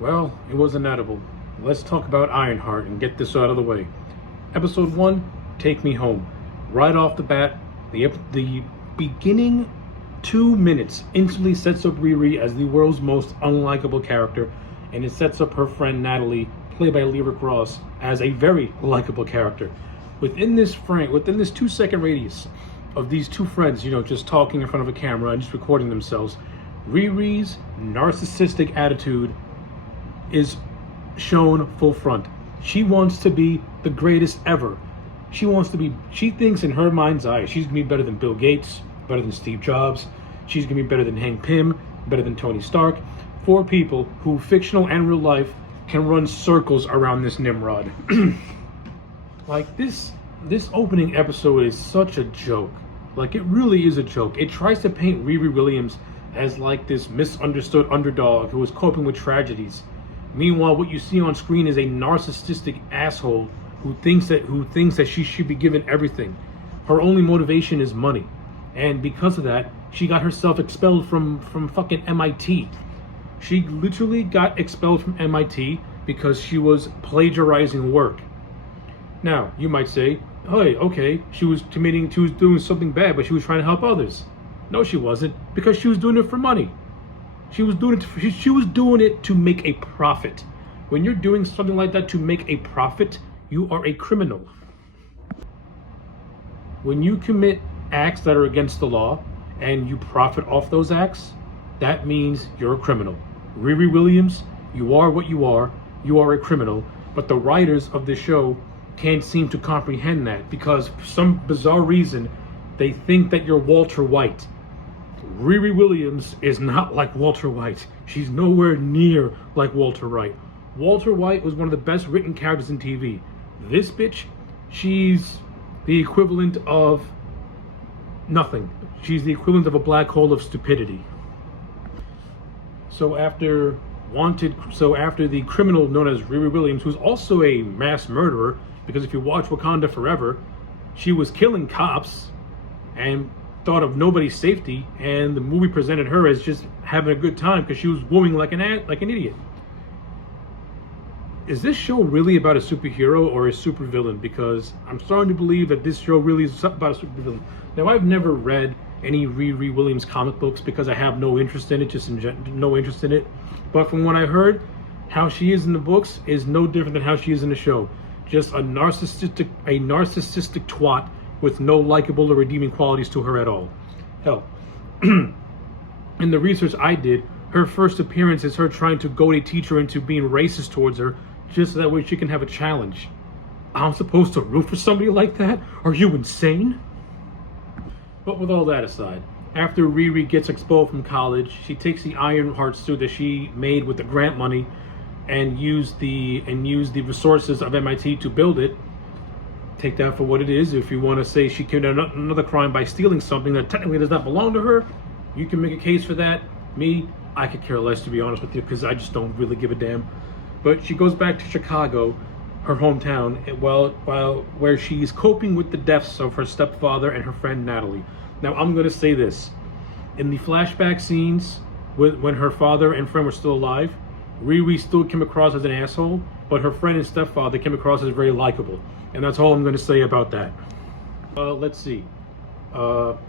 Well, it was inedible. Let's talk about Ironheart and get this out of the way. Episode 1, Take Me Home. Right off the bat, the beginning 2 minutes instantly sets up Riri as the world's most unlikable character, and it sets up her friend Natalie, played by Lyric Ross, as a very likable character. Within this 2-second radius of these two friends, just talking in front of a camera and just recording themselves, Riri's narcissistic attitude is shown full front. She wants to be the greatest ever. She thinks in her mind's eye, she's gonna be better than Bill Gates, better than Steve Jobs, she's gonna be better than Hank Pym, better than Tony Stark. 4 people who, fictional and real life, can run circles around this Nimrod. Like this opening episode is such a joke. Like, it really is a joke. It tries to paint Riri Williams as like this misunderstood underdog who is coping with tragedies. Meanwhile, what you see on screen is a narcissistic asshole who thinks that she should be given everything. Her only motivation is money, and because of that, she got herself expelled from fucking MIT. She literally got expelled from MIT because she was plagiarizing work. Now, you might say, hey, okay, she was doing something bad, but she was trying to help others. No, she wasn't, because she was doing it for money. She was doing it to make a profit. When you're doing something like that to make a profit, you are a criminal. When you commit acts that are against the law and you profit off those acts, that means you're a criminal. Riri Williams, you are what you are. You are a criminal. But the writers of the show can't seem to comprehend that, because for some bizarre reason, they think that you're Walter White. Riri Williams is not like Walter White. She's nowhere near like Walter White. Walter White was one of the best written characters in TV. This bitch, she's the equivalent of nothing. She's the equivalent of a black hole of stupidity. So after the criminal known as Riri Williams, who's also a mass murderer, because if you watch Wakanda Forever, she was killing cops and thought of nobody's safety, and the movie presented her as just having a good time because she was wooing like an idiot. Is this show really about a superhero or a supervillain? Because I'm starting to believe that this show really is about a supervillain. Now, I've never read any Riri Williams comic books because I have no interest in it, But from what I heard, how she is in the books is no different than how she is in the show. Just a narcissistic twat with no likable or redeeming qualities to her at all. Hell, in the research I did, her first appearance is her trying to goad a teacher into being racist towards her, just so that way she can have a challenge. I'm supposed to root for somebody like that? Are you insane? But with all that aside, after Riri gets expelled from college, she takes the Ironheart suit that she made with the grant money and used the resources of MIT to build it. Take that for what it is. If you want to say she committed another crime by stealing something that technically does not belong to her, you can make a case for that. Me, I could care less, to be honest with you, because I just don't really give a damn. But she goes back to Chicago, her hometown, where she's coping with the deaths of her stepfather and her friend Natalie. Now, I'm going to say this. In the flashback scenes, when her father and friend were still alive, Riri still came across as an asshole, but her friend and stepfather came across as very likable. And that's all I'm going to say about that. Let's see.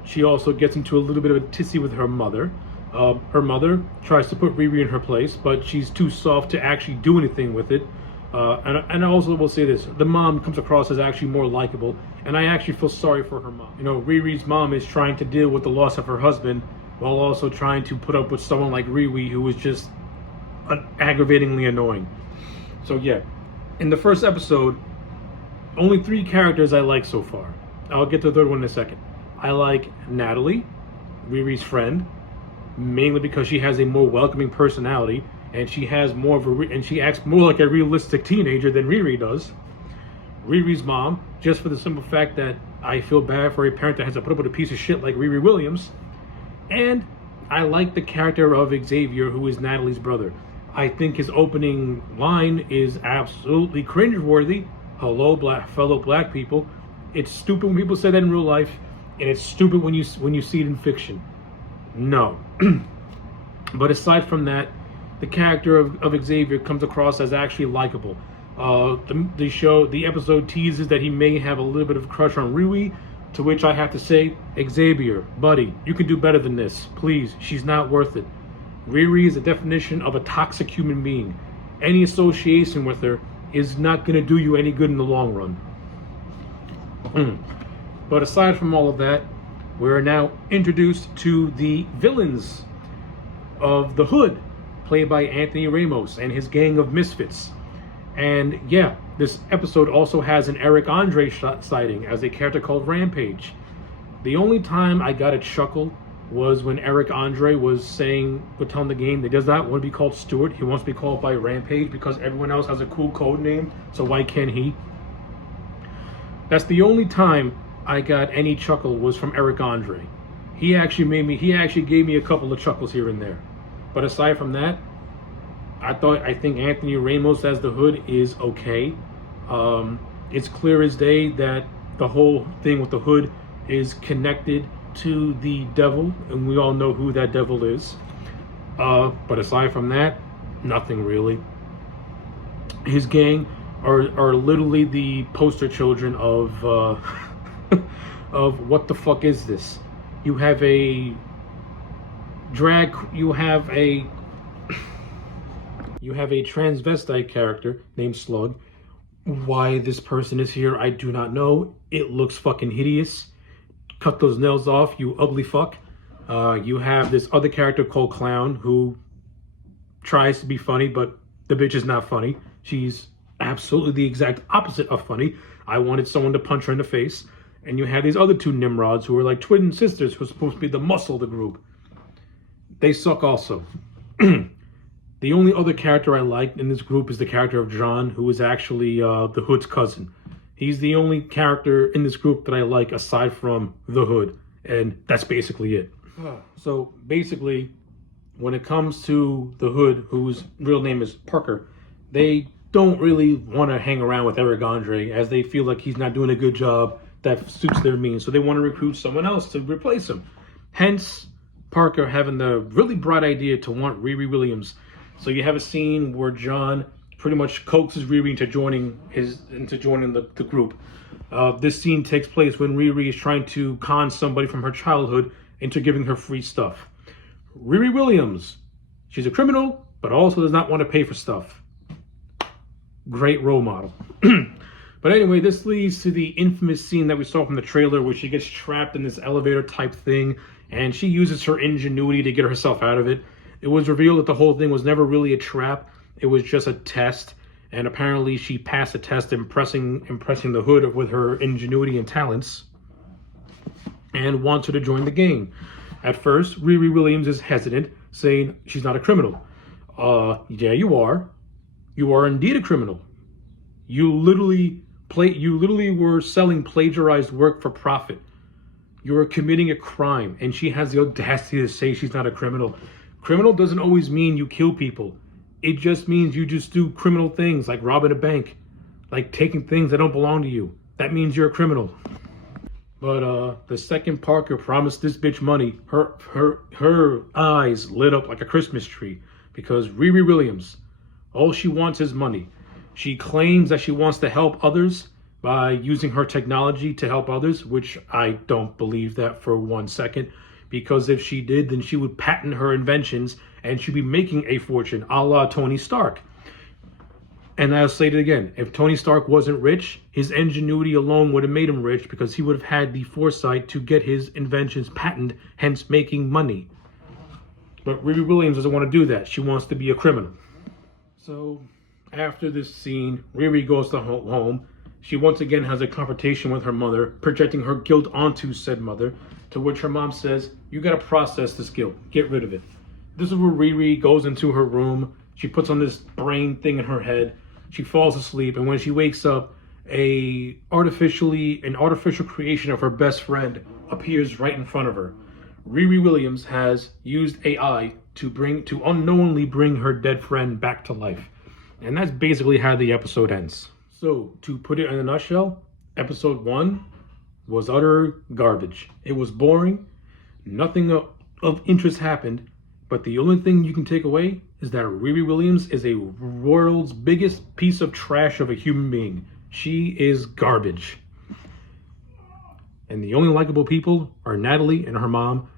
She also gets into a little bit of a tizzy with her mother. Her mother tries to put Riri in her place, but she's too soft to actually do anything with it. And I also will say this. The mom comes across as actually more likable, and I actually feel sorry for her mom. Riri's mom is trying to deal with the loss of her husband while also trying to put up with someone like Riri, who is just aggravatingly annoying. So yeah, in the first episode, only 3 characters I like so far. I'll get to the third one in a second. I like Natalie, Riri's friend, mainly because she has a more welcoming personality, and she acts more like a realistic teenager than Riri does. Riri's mom, just for the simple fact that I feel bad for a parent that has to put up with a piece of shit like Riri Williams. And I like the character of Xavier, who is Natalie's brother. I think his opening line is absolutely cringeworthy. Hello, fellow black people. It's stupid when people say that in real life, and it's stupid when you see it in fiction. No. But aside from that, the character of Xavier comes across as actually likable. The episode teases that he may have a little bit of a crush on Riri, to which I have to say, Xavier, buddy, you can do better than this. Please, she's not worth it. Riri is the definition of a toxic human being. Any association with her is not going to do you any good in the long run. But aside from all of that, we're now introduced to the villains of the Hood, played by Anthony Ramos and his gang of misfits. And yeah, this episode also has an Eric Andre sighting as a character called Rampage. The only time I got a chuckle was when Eric Andre was telling the game that he does not want to be called Stuart. He wants to be called by Rampage because everyone else has a cool code name, so why can't he? That's the only time I got any chuckle was from Eric Andre. He actually gave me a couple of chuckles here and there. But aside from that, I think Anthony Ramos as the Hood is okay. It's clear as day that the whole thing with the Hood is connected to the devil, and we all know who that devil is. But aside from that, nothing really. His gang are literally the poster children of of what the fuck is this? You have a transvestite character named Slug. Why this person is here, I do not know. It looks fucking hideous. Cut those nails off, you ugly fuck. You have this other character called Clown who tries to be funny, but the bitch is not funny. She's absolutely the exact opposite of funny. I wanted someone to punch her in the face. And you have these other two Nimrods who are like twin sisters who are supposed to be the muscle of the group. They suck also. The only other character I like in this group is the character of John, who is actually the Hood's cousin. He's the only character in this group that I like aside from the Hood. And that's basically it. So basically, when it comes to the Hood, whose real name is Parker, they don't really want to hang around with Eric Andre as they feel like he's not doing a good job that suits their means. So they want to recruit someone else to replace him. Hence, Parker having the really bright idea to want Riri Williams. So you have a scene where John pretty much coaxes Riri into joining the group. This scene takes place when Riri is trying to con somebody from her childhood into giving her free stuff. Riri Williams, she's a criminal, but also does not want to pay for stuff. Great role model. But anyway, this leads to the infamous scene that we saw from the trailer where she gets trapped in this elevator type thing and she uses her ingenuity to get herself out of it. It was revealed that the whole thing was never really a trap. It was just a test. And apparently she passed the test, impressing the Hood with her ingenuity and talents, and wants her to join the gang. At first, Riri Williams is hesitant, saying she's not a criminal. Yeah, you are. You are indeed a criminal. You literally were selling plagiarized work for profit. You are committing a crime, and she has the audacity to say she's not a criminal. Criminal doesn't always mean you kill people. It just means you just do criminal things like robbing a bank, like taking things that don't belong to you. That means you're a criminal. But the second Parker promised this bitch money, her eyes lit up like a Christmas tree, because Riri Williams, all she wants is money. She claims that she wants to help others by using her technology to help others, which I don't believe that for 1 second, because if she did, then she would patent her inventions and she'd be making a fortune, a la Tony Stark. And I'll say it again, if Tony Stark wasn't rich, his ingenuity alone would have made him rich, because he would have had the foresight to get his inventions patented, hence making money. But Riri Williams doesn't want to do that. She wants to be a criminal. So after this scene, Riri goes to home. She once again has a confrontation with her mother, projecting her guilt onto said mother, to which her mom says, you gotta process this guilt, get rid of it. This is where Riri goes into her room. She puts on this brain thing in her head. She falls asleep, and when she wakes up, an artificial creation of her best friend appears right in front of her. Riri Williams has used AI to unknowingly bring her dead friend back to life. And that's basically how the episode ends. So, to put it in a nutshell, episode 1 was utter garbage. It was boring. Nothing of interest happened. But the only thing you can take away is that Riri Williams is a world's biggest piece of trash of a human being. She is garbage. And the only likable people are Natalie and her mom,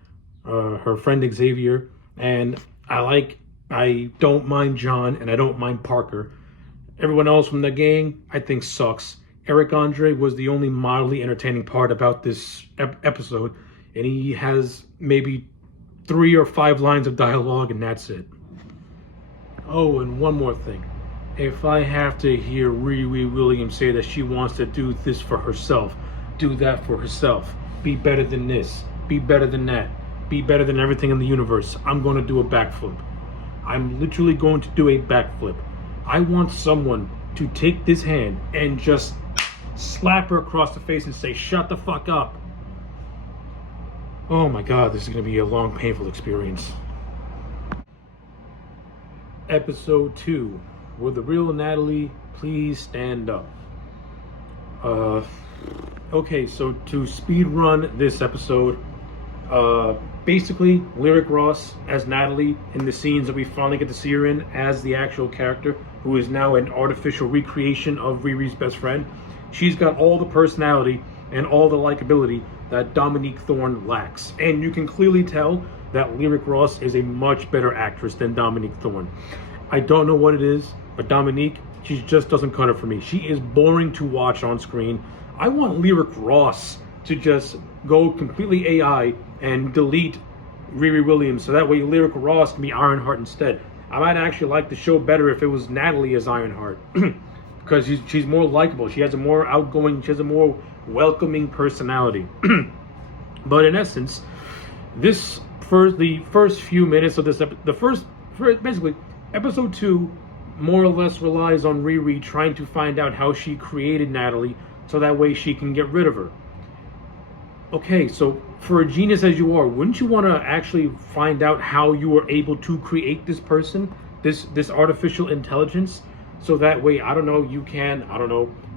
her friend Xavier, and I don't mind John and I don't mind Parker. Everyone else from the gang, I think, sucks. Eric Andre was the only mildly entertaining part about this episode, and he has maybe 3 or 5 lines of dialogue, and that's it. Oh, and one more thing. If I have to hear Riri Williams say that she wants to do this for herself, do that for herself, be better than this, be better than that, be better than everything in the universe, I'm going to do a backflip. I'm literally going to do a backflip. I want someone to take this hand and just slap her across the face and say, shut the fuck up. Oh my God, this is going to be a long, painful experience. Episode 2. Will the real Natalie please stand up? Okay, so to speed run this episode, basically Lyric Ross as Natalie in the scenes that we finally get to see her in as the actual character, who is now an artificial recreation of Riri's best friend. She's got all the personality and all the likability that Dominique Thorne lacks. And you can clearly tell that Lyric Ross is a much better actress than Dominique Thorne. I don't know what it is, but Dominique, she just doesn't cut it for me. She is boring to watch on screen. I want Lyric Ross to just go completely AI and delete Riri Williams, so that way Lyric Ross can be Ironheart instead. I might actually like the show better if it was Natalie as Ironheart, because she's more likable. She has a more outgoing, she has a more welcoming personality. But in essence, the first few minutes of this basically episode 2 more or less relies on Riri trying to find out how she created Natalie, so that way she can get rid of her. Okay, so for a genius as you are, wouldn't you want to actually find out how you were able to create this person, this artificial intelligence, so that way, I don't know, you can,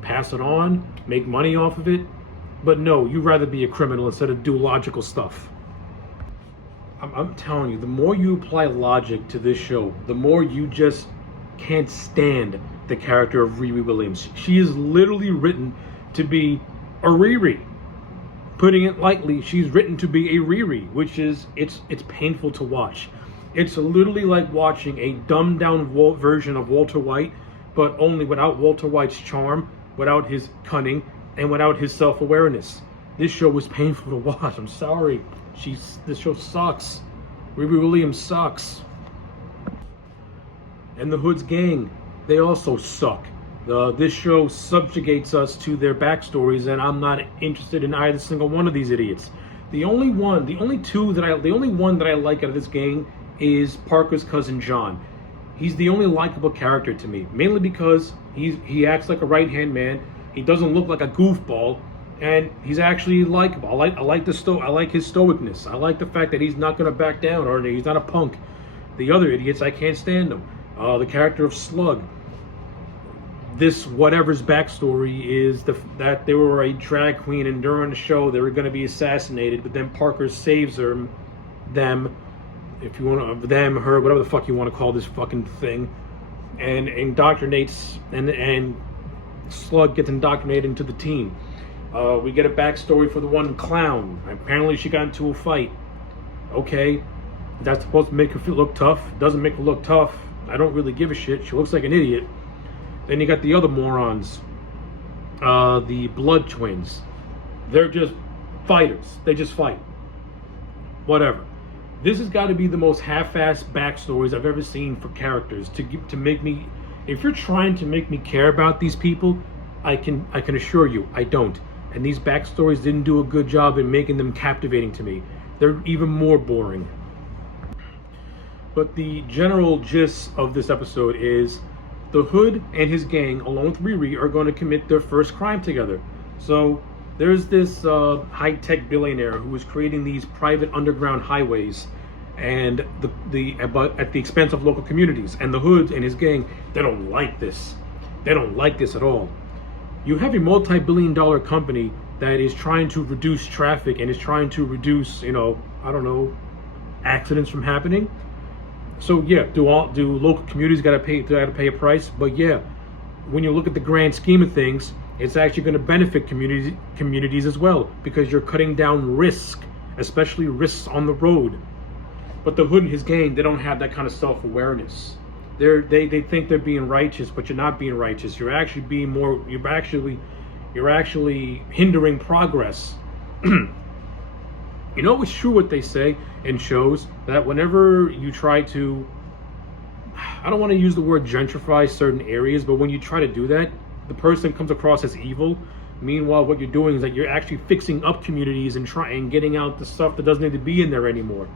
pass it on, make money off of it? But no, you'd rather be a criminal instead of do logical stuff. I'm telling you, the more you apply logic to this show, the more you just can't stand the character of Riri Williams. She is literally written to be a Riri. Putting it lightly, she's written to be a Riri, which is, it's painful to watch. It's literally like watching a dumbed down version of Walter White, but only without Walter White's charm, without his cunning, and without his self-awareness. This show was painful to watch. I'm sorry. This show sucks. Riri Williams sucks. And the Hood's gang, they also suck. This show subjugates us to their backstories, and I'm not interested in either single one of these idiots. The only one that I like out of this gang is Parker's cousin John. He's the only likable character to me, mainly because he acts like a right-hand man. He doesn't look like a goofball, and he's actually likable. I like his stoicness. I like the fact that he's not going to back down, or he's not a punk. The other idiots, I can't stand them. The character of Slug. This whatever's backstory is that they were a drag queen, and during the show they were going to be assassinated, but then Parker saves her, if you want to, her, whatever the fuck you want to call this fucking thing, and indoctrinates, and Slug gets indoctrinated into the team. We get a backstory for the one clown. Apparently she got into a fight. Okay, that's supposed to make her look tough. Doesn't make her look tough. I don't really give a shit. She looks like an idiot. Then you got the other morons, the Blood Twins. They're just fighters. They just fight. Whatever. This has got to be the most half-assed backstories I've ever seen for characters to make me. If you're trying to make me care about these people, I can assure you I don't. And these backstories didn't do a good job in making them captivating to me. They're even more boring. But the general gist of this episode is the Hood and his gang, along with Riri, are going to commit their first crime together. So there's this high-tech billionaire who is creating these private underground highways, and but at the expense of local communities. And the Hood and his gang, they don't like this. They don't like this at all. You have a multi-billion-dollar company that is trying to reduce traffic and is trying to reduce, accidents from happening. So yeah, do local communities gotta pay a price? But yeah, when you look at the grand scheme of things, it's actually going to benefit communities as well, because you're cutting down risk, especially risks on the road. But the Hood and his gang, they don't have that kind of self-awareness. They think they're being righteous, but you're not being righteous. You're actually being more. You're actually hindering progress. You know, it's true what they say in shows, that whenever you try to, I don't want to use the word gentrify certain areas, but when you try to do that, the person comes across as evil. Meanwhile, what you're doing is that you're actually fixing up communities and getting out the stuff that doesn't need to be in there anymore.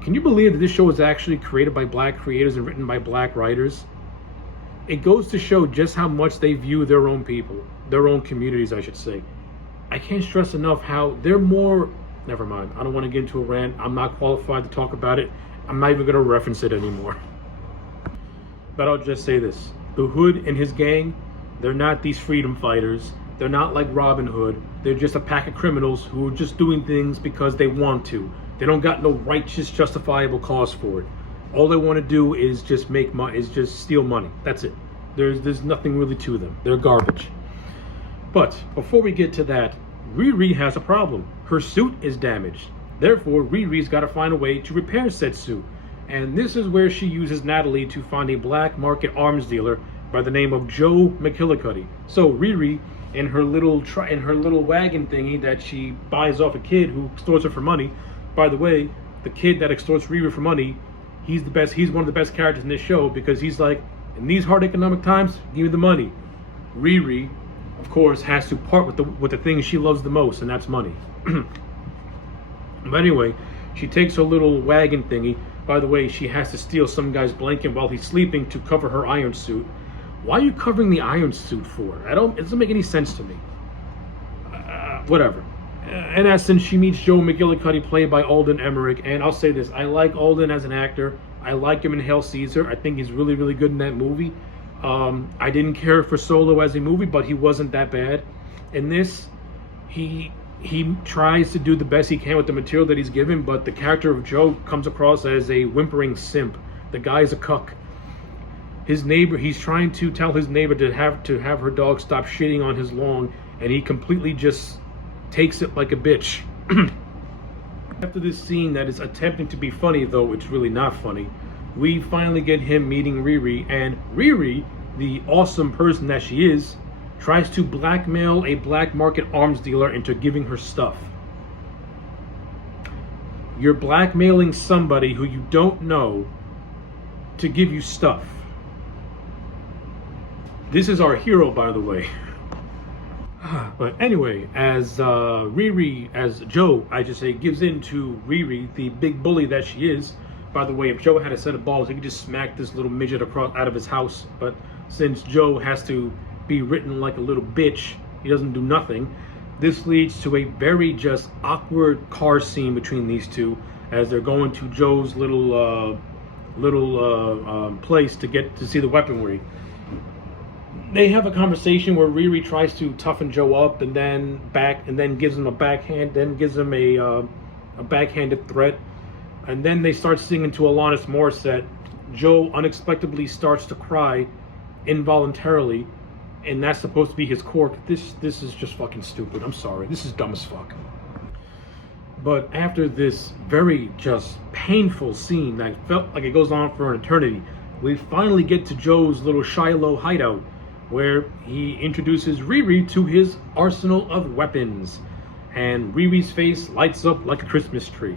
Can you believe that this show was actually created by black creators and written by black writers? It goes to show just how much they view their own people, their own communities, I should say. I can't stress enough how they're more. Never mind. I don't want to get into a rant. I'm not qualified to talk about it. I'm not even going to reference it anymore. But I'll just say this. The Hood and his gang, they're not these freedom fighters. They're not like Robin Hood. They're just a pack of criminals who are just doing things because they want to. They don't got no righteous, justifiable cause for it. All they want to do is just make money, is just steal money. That's it. There's nothing really to them. They're garbage. But before we get to that, Riri has a problem. Her suit is damaged. Therefore, Riri's got to find a way to repair said suit. And this is where she uses Natalie to find a black market arms dealer by the name of Joe McGillicuddy. So Riri, in her little wagon thingy that she buys off a kid who extorts her for money. By the way, the kid that extorts Riri for money, he's the best. He's one of the best characters in this show, because he's like, in these hard economic times, give me the money. Riri, of course, has to part with the thing she loves the most, and that's money. But anyway, she takes her little wagon thingy. By the way, she has to steal some guy's blanket while he's sleeping to cover her iron suit. Why are you covering the iron suit for? It doesn't make any sense to me. Whatever. In essence, she meets Joe McGillicuddy, played by Alden Ehrenreich, and I'll say this: I like Alden as an actor. I like him in Hail Caesar. I think he's really, really good in that movie. I didn't care for Solo as a movie, but he wasn't that bad. In this, he tries to do the best he can with the material that he's given, but the character of Joe comes across as a whimpering simp. The guy's a cuck. His neighbor, he's trying to tell his neighbor to have her dog stop shitting on his lawn, and he completely just takes it like a bitch. After this scene that is attempting to be funny, though it's really not funny, we finally get him meeting Riri, and Riri, the awesome person that she is, tries to blackmail a black market arms dealer into giving her stuff. You're blackmailing somebody who you don't know to give you stuff. This is our hero, by the way. But anyway, as Joe, I just say, gives in to Riri, the big bully that she is. By the way, if Joe had a set of balls, he could just smack this little midget out of his house. But since Joe has to be written like a little bitch, he doesn't do nothing. This leads to a very just awkward car scene between these two, as they're going to Joe's little place to see the weaponry. They have a conversation where Riri tries to toughen Joe up, and then gives him a backhand, then gives him a backhanded threat, and then they start singing to Alanis Morissette. Joe unexpectedly starts to cry involuntarily, and that's supposed to be his cork. This is just fucking stupid. I'm sorry. This is dumb as fuck. But after this very just painful scene that felt like it goes on for an eternity, we finally get to Joe's little Shiloh hideout, where he introduces Riri to his arsenal of weapons, and Riri's face lights up like a Christmas tree.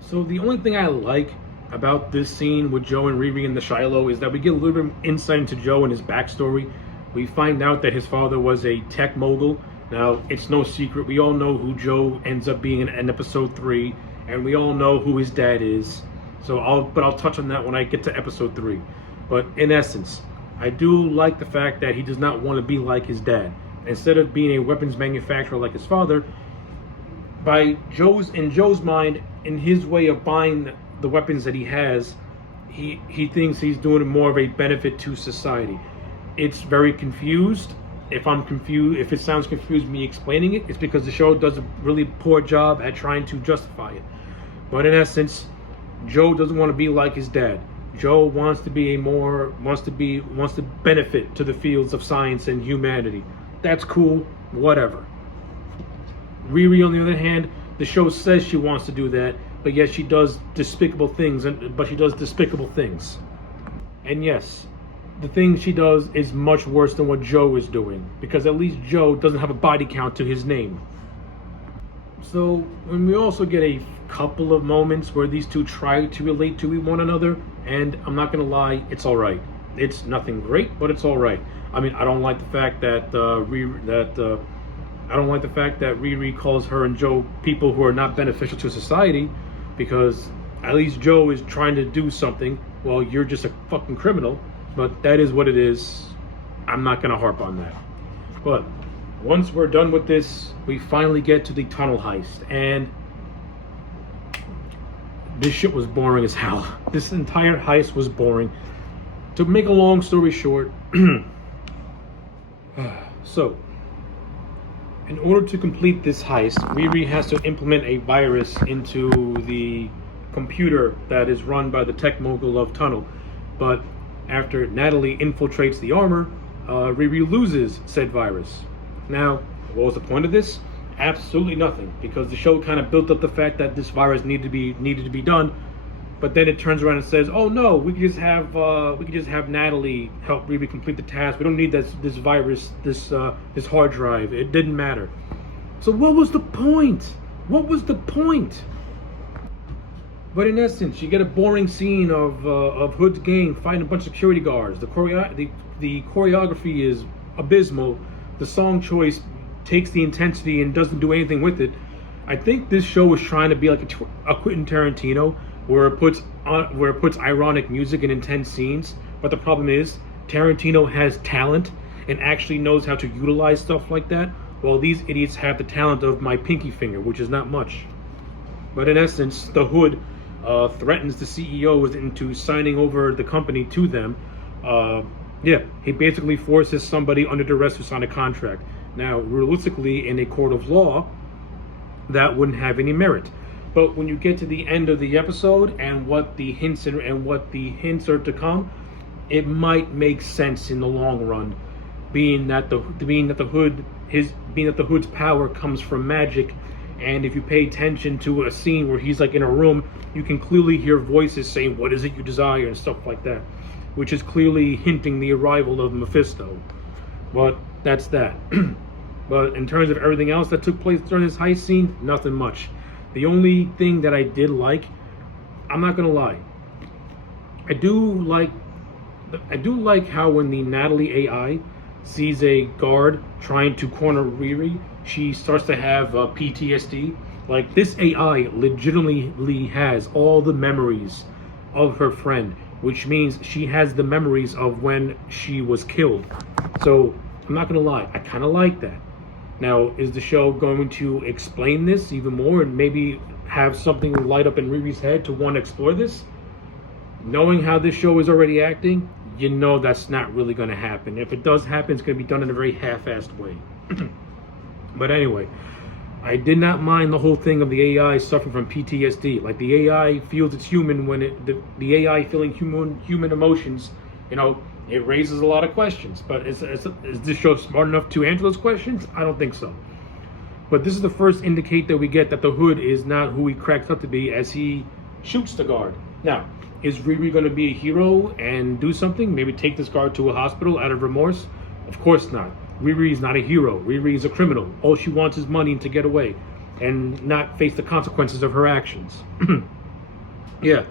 So the only thing I like about this scene with Joe and Riri in the Shiloh is that we get a little bit of insight into Joe and his backstory. We find out that his father was a tech mogul. Now, it's no secret, we all know who Joe ends up being in episode 3, and we all know who his dad is. So I'll touch on that when I get to episode 3. But in essence, I do like the fact that he does not want to be like his dad. Instead of being a weapons manufacturer like his father, in Joe's mind, in his way of buying the weapons that he has, he thinks he's doing more of a benefit to society. It's very confused. If it sounds confused me explaining it, it's because the show does a really poor job at trying to justify it. But in essence, Joe doesn't want to be like his dad. Joe wants to benefit to the fields of science and humanity. That's cool, whatever. Riri, on the other hand, the show says she wants to do that, but yet she does despicable things. And yes, the thing she does is much worse than what Joe is doing, because at least Joe doesn't have a body count to his name. So, when we also get a couple of moments where these two try to relate to one another, and I'm not gonna lie, it's alright. It's nothing great, but it's alright. I mean, I don't like the fact that Riri calls her and Joe people who are not beneficial to society, because at least Joe is trying to do something while you're just a fucking criminal. But that is what it is. I'm not gonna harp on that. But once we're done with this, we finally get to the tunnel heist, and this shit was boring as hell. This entire heist was boring. To make a long story short, so in order to complete this heist, Riri has to implement a virus into the computer that is run by the tech mogul of Tunnel. But after Natalie infiltrates the armor, Riri loses said virus. Now, what was the point of this? Absolutely nothing, because the show kind of built up the fact that this virus needed to be done. But then it turns around and says, "Oh no, we could just have Natalie help Riri complete the task. We don't need this virus, this hard drive. It didn't matter." So what was the point? What was the point? But in essence, you get a boring scene of Hood's gang fighting a bunch of security guards. The choreography is abysmal. The song choice takes the intensity and doesn't do anything with it. I think this show was trying to be like a Quentin Tarantino, where it puts ironic music in intense scenes. But the problem is, Tarantino has talent and actually knows how to utilize stuff like that, while these idiots have the talent of my pinky finger, which is not much. But in essence, the Hood threatens the CEO into signing over the company to them. He basically forces somebody under duress to sign a contract. Now, realistically, in a court of law, that wouldn't have any merit. But when you get to the end of the episode and what the hints are to come, it might make sense in the long run, being that the Hood's power comes from magic. And if you pay attention to a scene where he's like in a room, you can clearly hear voices saying, "What is it you desire?" and stuff like that, which is clearly hinting the arrival of Mephisto. But that's that. But in terms of everything else that took place during this heist scene, nothing much. The only thing that I did like, I'm not gonna lie, I do like how when the Natalie AI sees a guard trying to corner Riri, she starts to have PTSD. Like, this AI legitimately has all the memories of her friend, which means she has the memories of when she was killed. So I'm not gonna lie, I kind of like that. Now, is the show going to explain this even more and maybe have something light up in Riri's head to want to explore this? Knowing how this show is already acting, you know that's not really going to happen. If it does happen, it's going to be done in a very half-assed way. But anyway, I did not mind the whole thing of the AI suffering from PTSD. Like, the AI feels it's human when the AI feeling human emotions, it raises a lot of questions. But is this show smart enough to answer those questions? I don't think so. But this is the first indicate that we get that the Hood is not who he cracks up to be as he shoots the guard. Now, is Riri going to be a hero and do something? Maybe take this guard to a hospital out of remorse? Of course not. Riri is not a hero. Riri is a criminal. All she wants is money to get away and not face the consequences of her actions. Yeah,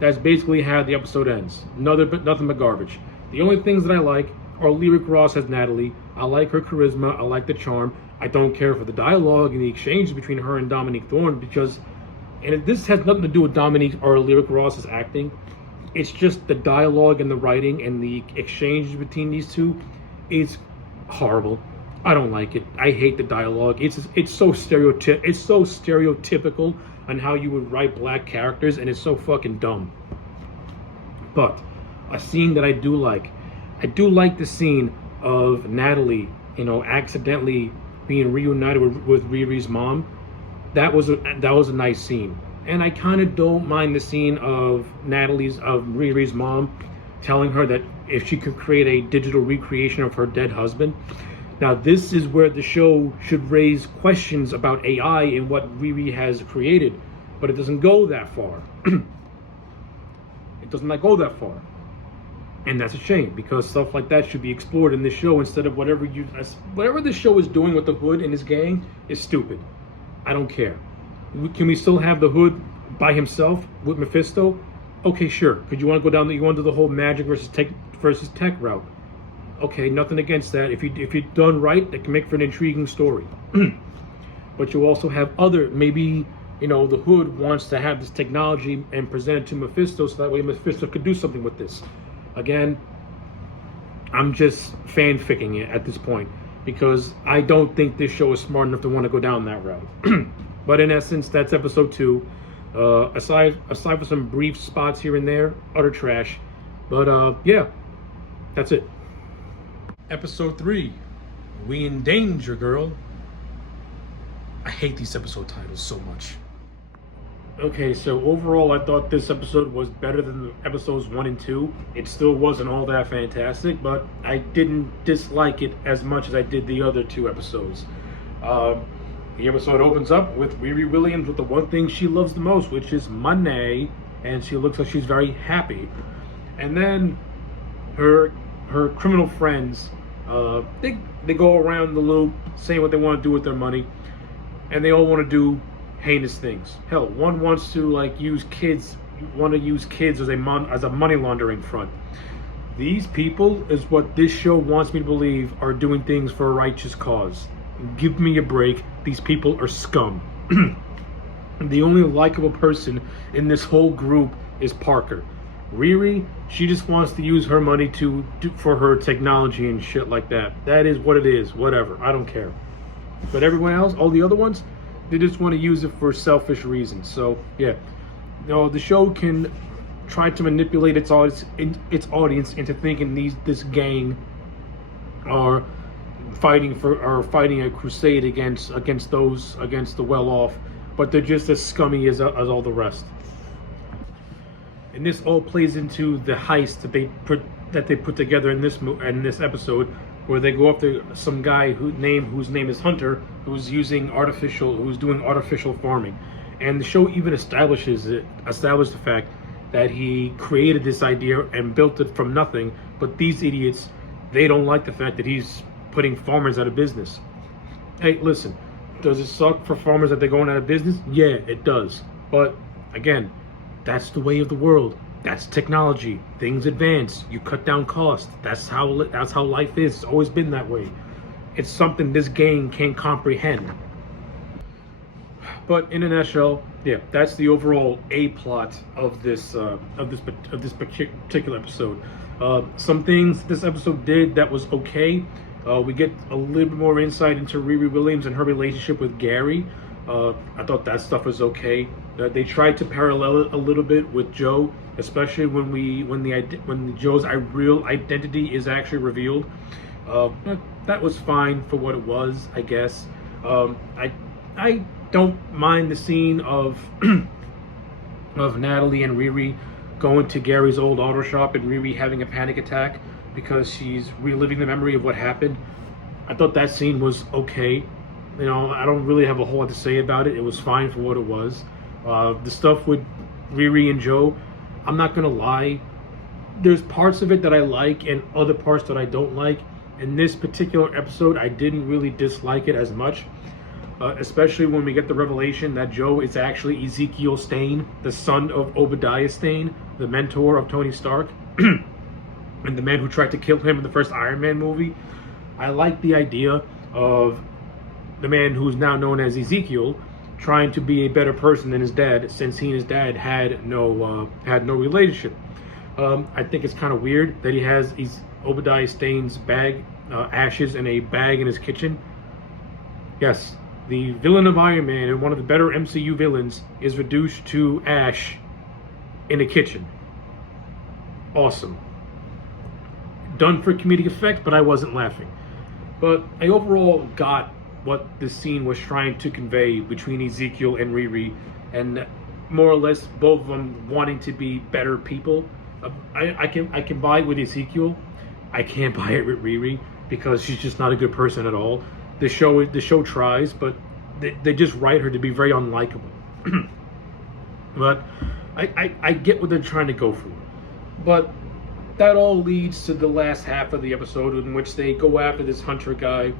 that's basically how the episode ends. Nothing but garbage. The only things that I like are Lyric Ross as Natalie. I like her charisma. I like the charm. I don't care for the dialogue and the exchanges between her and Dominique Thorne, because, and this has nothing to do with Dominique or Lyric Ross's acting. It's just the dialogue and the writing and the exchanges between these two is horrible. I don't like it. I hate the dialogue. It's so stereotypical on how you would write black characters, and it's so fucking dumb. But a scene that I do like the scene of Natalie, accidentally being reunited with Riri's mom. That was a nice scene, And I kind of don't mind the scene of Riri's mom telling her that if she could create a digital recreation of her dead husband. Now, this is where the show should raise questions about AI and what Riri has created, but it doesn't go that far. It does not go that far. And that's a shame, because stuff like that should be explored in this show instead of whatever this show is doing with the Hood and his gang is stupid. I don't care. Can we still have the Hood by himself with Mephisto? Okay, sure. Could you want to go down? You want to do the whole magic versus tech route? Okay, nothing against that. If you're done right, it can make for an intriguing story. But you also have other, maybe, the Hood wants to have this technology and present it to Mephisto, so that way Mephisto could do something with this. Again, I'm just fanficking it at this point, because I don't think this show is smart enough to want to go down that route. But in essence, that's episode 2. Aside from some brief spots here and there, utter trash. But yeah, that's it. Episode 3, We in Danger, Girl. I hate these episode titles so much. Okay, so overall, I thought this episode was better than episodes 1 and 2. It still wasn't all that fantastic, but I didn't dislike it as much as I did the other 2 episodes. The episode opens up with Riri Williams with the one thing she loves the most, which is money, and she looks like she's very happy. And then her criminal friends, they go around the loop saying what they want to do with their money, and they all want to do heinous things. Hell, one wants to use kids as a money laundering front. These people is what this show wants me to believe are doing things for a righteous cause. Give me a break. These people are scum. The only likable person in this whole group is Parker. Riri, she just wants to use her money for her technology and shit like that. That is what it is. Whatever. I don't care. But everyone else, all the other ones, they just want to use it for selfish reasons. So yeah, the show can try to manipulate its audience into thinking this gang are fighting a crusade against the well-off, but they're just as scummy as all the rest. And this all plays into the heist that they put together in this episode, where they go after some guy whose name is Hunter, who's doing artificial farming. And the show even established the fact that he created this idea and built it from nothing, but these idiots, they don't like the fact that he's putting farmers out of business. Hey, listen, does it suck for farmers that they're going out of business? Yeah, it does. But again, that's the way of the world. That's technology. Things advance. You cut down costs. That's how life is. It's always been that way. It's something this game can't comprehend. But in a nutshell, yeah, that's the overall A plot of this particular episode. Some things this episode did that was okay. We get a little bit more insight into Riri Williams and her relationship with Gary. I thought that stuff was okay. They tried to parallel it a little bit with Joe, especially when Joe's real identity is actually revealed. That was fine for what it was, I guess. I don't mind the scene of Natalie and Riri going to Gary's old auto shop and Riri having a panic attack because she's reliving the memory of what happened. I thought that scene was okay. I don't really have a whole lot to say about it. It was fine for what it was. The stuff with Riri and Joe, I'm not gonna lie, there's parts of it that I like and other parts that I don't like. In this particular episode, I didn't really dislike it as much, especially when we get the revelation that Joe is actually Ezekiel Stane, the son of Obadiah Stane, the mentor of Tony Stark, and the man who tried to kill him in the first Iron Man movie. I like the idea of the man who's now known as Ezekiel trying to be a better person than his dad, since he and his dad had no relationship. I think it's kind of weird that he has Obadiah Stane's ashes in a bag in his kitchen. Yes, the villain of Iron Man and one of the better MCU villains is reduced to ash in a kitchen. Awesome. Done for comedic effect, but I wasn't laughing. But I overall got what this scene was trying to convey between Ezekiel and Riri, and more or less both of them wanting to be better people. I can buy it with Ezekiel. I can't buy it with Riri because she's just not a good person at all. The show tries, but they just write her to be very unlikable. But I get what they're trying to go for. But that all leads to the last half of the episode in which they go after this hunter guy.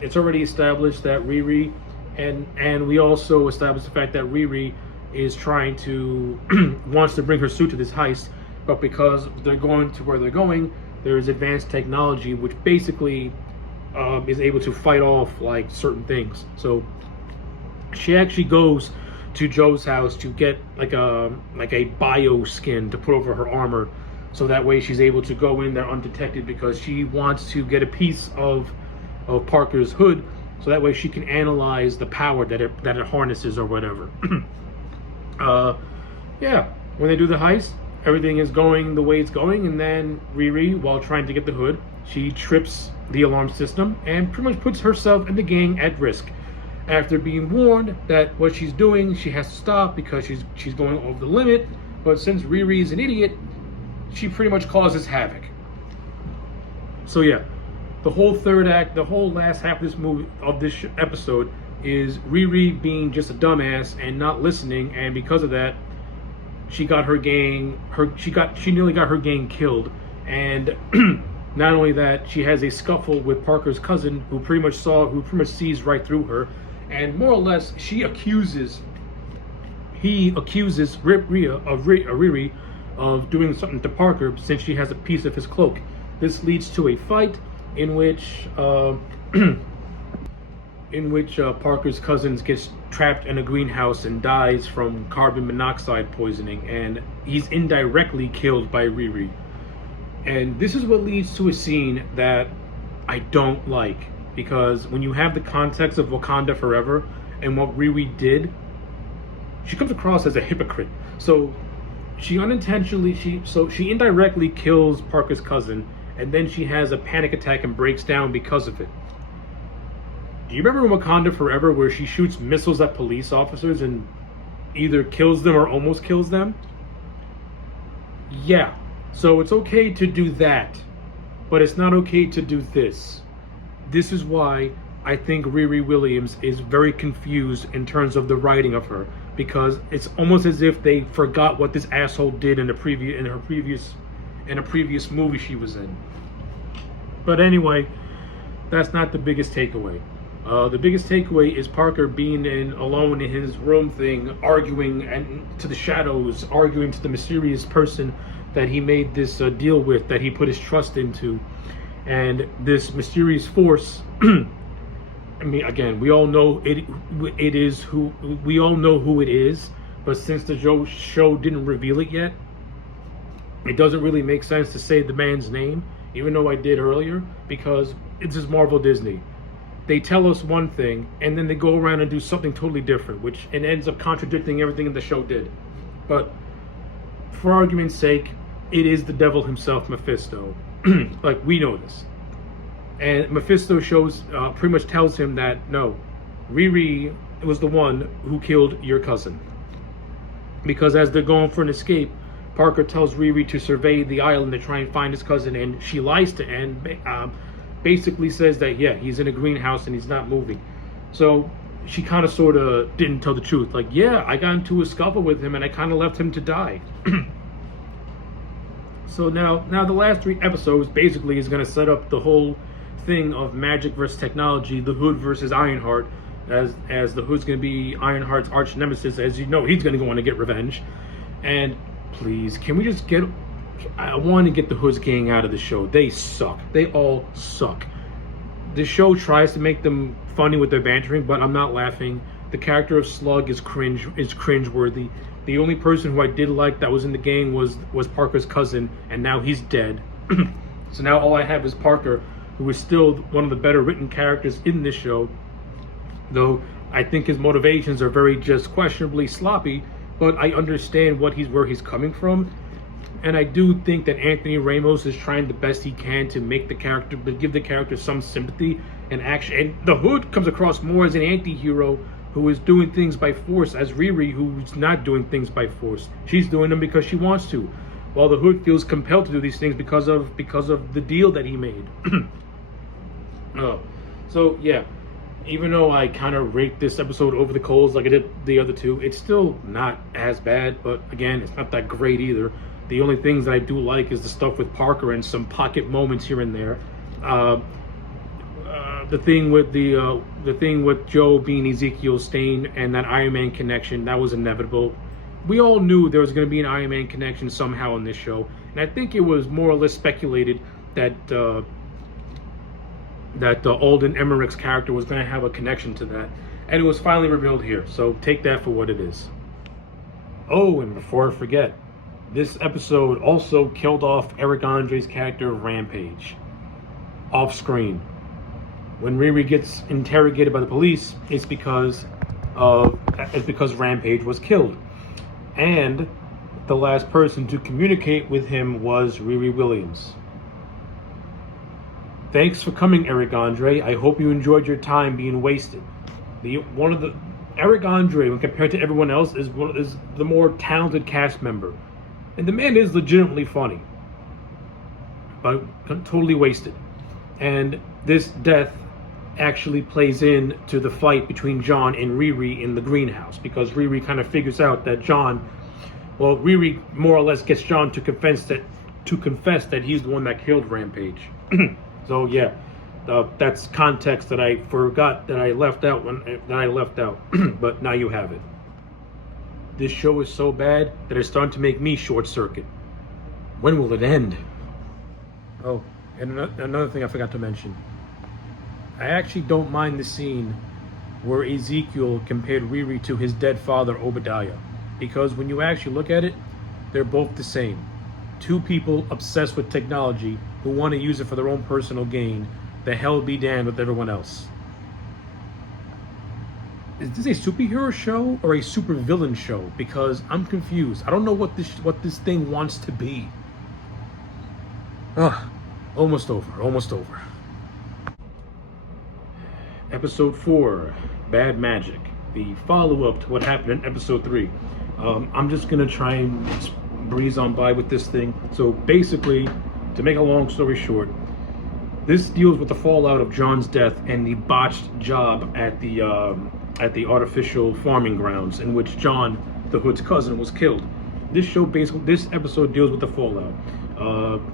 It's already established that Riri, and we also established the fact that Riri is trying to wants to bring her suit to this heist, but because they're going to where they're going, there is advanced technology which basically is able to fight off like certain things. So she actually goes to Joe's house to get like a bio skin to put over her armor, so that way she's able to go in there undetected, because she wants to get a piece of Parker's hood, so that way she can analyze the power that it harnesses or whatever. Yeah, when they do the heist, everything is going the way it's going, and then Riri, while trying to get the hood, she trips the alarm system and pretty much puts herself and the gang at risk. After being warned that what she's doing, she has to stop because she's going over the limit, but since Riri is an idiot, she pretty much causes havoc. So yeah, the whole third act, the whole last half of this movie, of this episode, is Riri being just a dumbass and not listening, and because of that, she got her gang, she nearly got her gang killed. And not only that, she has a scuffle with Parker's cousin, who pretty much sees right through her, and more or less he accuses Riri of doing something to Parker since she has a piece of his cloak. This leads to a fight in which Parker's cousin gets trapped in a greenhouse and dies from carbon monoxide poisoning, and he's indirectly killed by Riri. And this is what leads to a scene that I don't like, because when you have the context of Wakanda Forever and what Riri did, she comes across as a hypocrite. So she indirectly kills Parker's cousin, and then she has a panic attack and breaks down because of it. Do you remember in Wakanda Forever where she shoots missiles at police officers and either kills them or almost kills them? Yeah, so it's okay to do that, but it's not okay to do this. This is why I think Riri Williams is very confused in terms of the writing of her, because it's almost as if they forgot what this asshole did in a previous movie she was in. But anyway, that's not the biggest takeaway. The biggest takeaway is Parker being alone in his room thing, arguing to the shadows, arguing to the mysterious person that he made this deal with, that he put his trust into. And this mysterious force, I mean, again, we all know we all know who it is, but since the show didn't reveal it yet, it doesn't really make sense to say the man's name, even though I did earlier, because it's just Marvel Disney. They tell us one thing, and then they go around and do something totally different, which it ends up contradicting everything the show did. But for argument's sake, it is the devil himself, Mephisto. Like, we know this. And Mephisto pretty much tells him that, no, Riri was the one who killed your cousin. Because as they're going for an escape, Parker tells Riri to survey the island to try and find his cousin, and she lies to basically says that, yeah, he's in a greenhouse and he's not moving. So she kind of sort of didn't tell the truth. Like, yeah, I got into a scuffle with him and I kind of left him to die. So now the last 3 episodes basically is going to set up the whole thing of magic versus technology, the Hood versus Ironheart, as the Hood's going to be Ironheart's arch nemesis. As you know, he's going to go on to get revenge. And please, can we just get... I want to get the Hood's gang out of the show. They suck. They all suck. The show tries to make them funny with their bantering, but I'm not laughing. The character of Slug is cringeworthy. The only person who I did like that was in the gang was Parker's cousin, and now he's dead. So now all I have is Parker, who is still one of the better written characters in this show, though I think his motivations are very just questionably sloppy, but I understand where he's coming from. And I do think that Anthony Ramos is trying the best he can to make the character, but give the character some sympathy and action. And the Hood comes across more as an anti-hero who is doing things by force, as Riri, who's not doing things by force. She's doing them because she wants to, while the Hood feels compelled to do these things because of the deal that he made. So yeah, even though I kind of rate this episode over the coals like I did the other two, it's still not as bad. But again, it's not that great either. The only things that I do like is the stuff with Parker and some pocket moments here and there. The thing with Joe being Ezekiel Stane and that Iron Man connection, that was inevitable. We all knew there was going to be an Iron Man connection somehow in this show, and I think it was more or less speculated that Alden Emmerich's character was going to have a connection to that, and it was finally revealed here. So take that for what it is. Oh, and before I forget, this episode also killed off Eric Andre's character of Rampage off screen. When Riri gets interrogated by the police, it's because Rampage was killed. And the last person to communicate with him was Riri Williams. Thanks for coming, Eric Andre. I hope you enjoyed your time being wasted. Eric Andre, when compared to everyone else, is the more talented cast member. And the man is legitimately funny. But totally wasted. And this death actually plays in to the fight between John and Riri in the greenhouse, because Riri kind of figures out that Riri more or less gets John to confess that he's the one that killed Rampage. So yeah, that's context that I forgot that I left out but now you have it. This show is so bad that it's starting to make me short circuit. When will it end? Oh, and another thing I forgot to mention. I actually don't mind the scene where Ezekiel compared Riri to his dead father, Obadiah. Because when you actually look at it, they're both the same. Two people obsessed with technology who want to use it for their own personal gain. The hell be damned with everyone else. Is this a superhero show or a supervillain show? Because I'm confused. I don't know what this thing wants to be. Almost over. Episode 4, Bad Magic, the follow-up to what happened in episode 3. I'm just gonna try and breeze on by with this thing. So basically, to make a long story short, this deals with the fallout of John's death and the botched job at the artificial farming grounds in which John, the Hood's cousin, was killed. This episode deals with the fallout.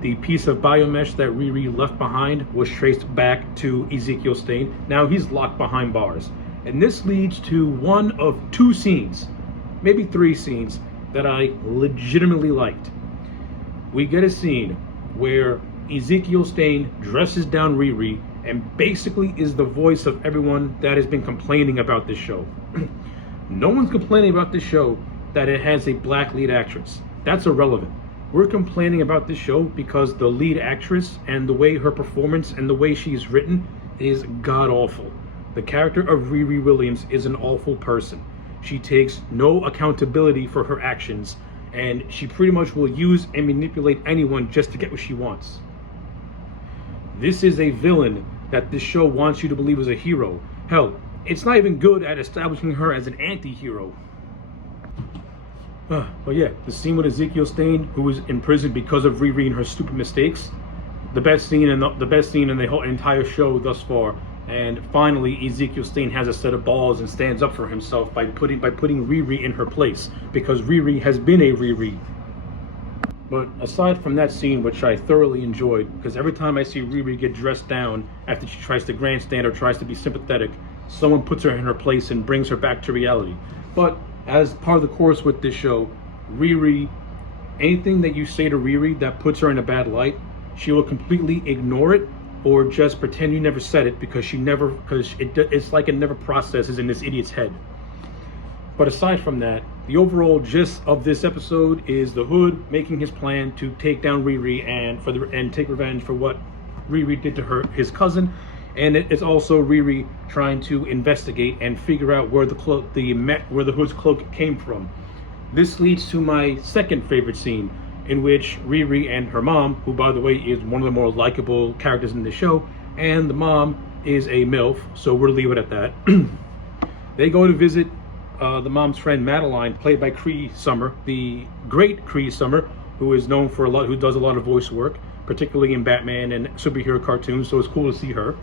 The piece of biomesh that Riri left behind was traced back to Ezekiel Stane. Now he's locked behind bars. And this leads to one of 2 scenes, maybe 3 scenes, that I legitimately liked. We get a scene where Ezekiel Stane dresses down Riri and basically is the voice of everyone that has been complaining about this show. No one's complaining about this show that it has a black lead actress. That's irrelevant. We're complaining about this show because the lead actress and the way her performance and the way she's written is god-awful. The character of Riri Williams is an awful person. She takes no accountability for her actions, and she pretty much will use and manipulate anyone just to get what she wants. This is a villain that this show wants you to believe is a hero. Hell, it's not even good at establishing her as an anti-hero. But yeah, the scene with Ezekiel Stane, who was in prison because of Riri and her stupid mistakes, the best scene in the whole entire show thus far. And finally, Ezekiel Stane has a set of balls and stands up for himself by putting Riri in her place, because Riri has been a Riri. But aside from that scene, which I thoroughly enjoyed, because every time I see Riri get dressed down after she tries to grandstand or tries to be sympathetic, someone puts her in her place and brings her back to reality. But as part of the course with this show, Riri, anything that you say to Riri that puts her in a bad light, she will completely ignore it or just pretend you never said it, because it's like it never processes in this idiot's head. But aside from that, the overall gist of this episode is the Hood making his plan to take down Riri and take revenge for what Riri did to his cousin. And it's also Riri trying to investigate and figure out where the Hood's cloak came from. This leads to my second favorite scene, in which Riri and her mom, who by the way is one of the more likable characters in the show, and the mom is a MILF, so we'll leave it at that. They go to visit the mom's friend Madeline, played by Cree Summer, the great Cree Summer, who is known for who does a lot of voice work, particularly in Batman and superhero cartoons. So it's cool to see her.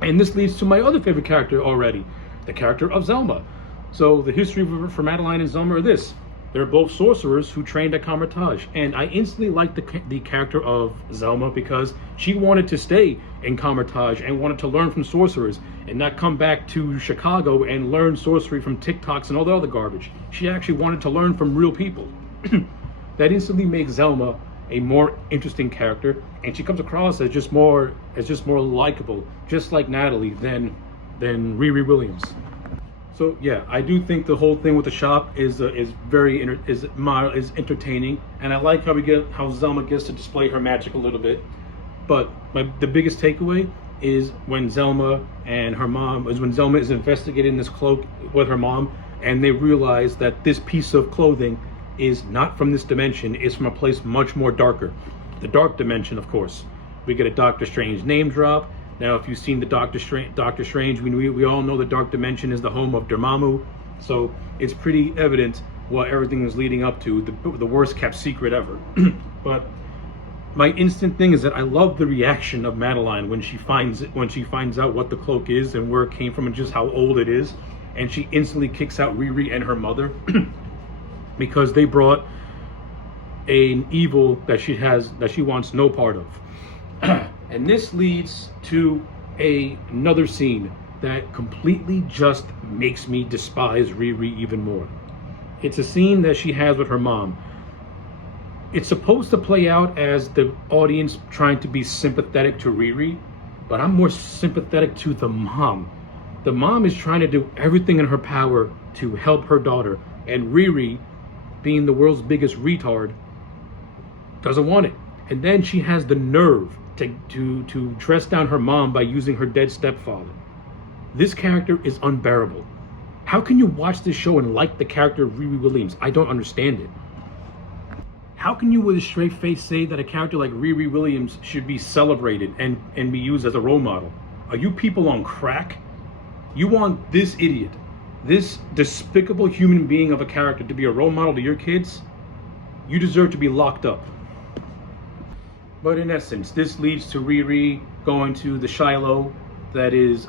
And this leads to my other favorite character already, the character of Zelma. So the history for Madeline and Zelma are this. They're both sorcerers who trained at Kamar-Taj. And I instantly liked the character of Zelma because she wanted to stay in Kamar-Taj and wanted to learn from sorcerers and not come back to Chicago and learn sorcery from TikToks and all the other garbage. She actually wanted to learn from real people. That instantly makes Zelma a more interesting character, and she comes across as just more likable, just like Natalie than Riri Williams. So yeah, I do think the whole thing with the shop is entertaining, and I like how Zelma gets to display her magic a little bit. But the biggest takeaway is when Zelma is investigating this cloak with her mom, and they realize that this piece of clothing is not from this dimension, it's from a place much more darker. The dark dimension, of course. We get a Doctor Strange name drop. Now, if you've seen the Doctor Strange, we all know the dark dimension is the home of Dormammu. So it's pretty evident what everything is leading up to, the worst kept secret ever. But my instant thing is that I love the reaction of Madeline when she finds out what the cloak is and where it came from and just how old it is. And she instantly kicks out Riri and her mother. Because they brought an evil that she wants no part of. And this leads to another scene that completely just makes me despise Riri even more. It's a scene that she has with her mom. It's supposed to play out as the audience trying to be sympathetic to Riri, but I'm more sympathetic to the mom. The mom is trying to do everything in her power to help her daughter, and Riri, being the world's biggest retard, doesn't want it. And then she has the nerve to dress down her mom by using her dead stepfather. This character is unbearable. How can you watch this show and like the character of Riri Williams? I don't understand it. How can you with a straight face say that a character like Riri Williams should be celebrated and be used as a role model? Are you people on crack? You want this idiot, this despicable human being of a character to be a role model to your kids? You deserve to be locked up. But in essence, this leads to Riri going to the Shiloh that is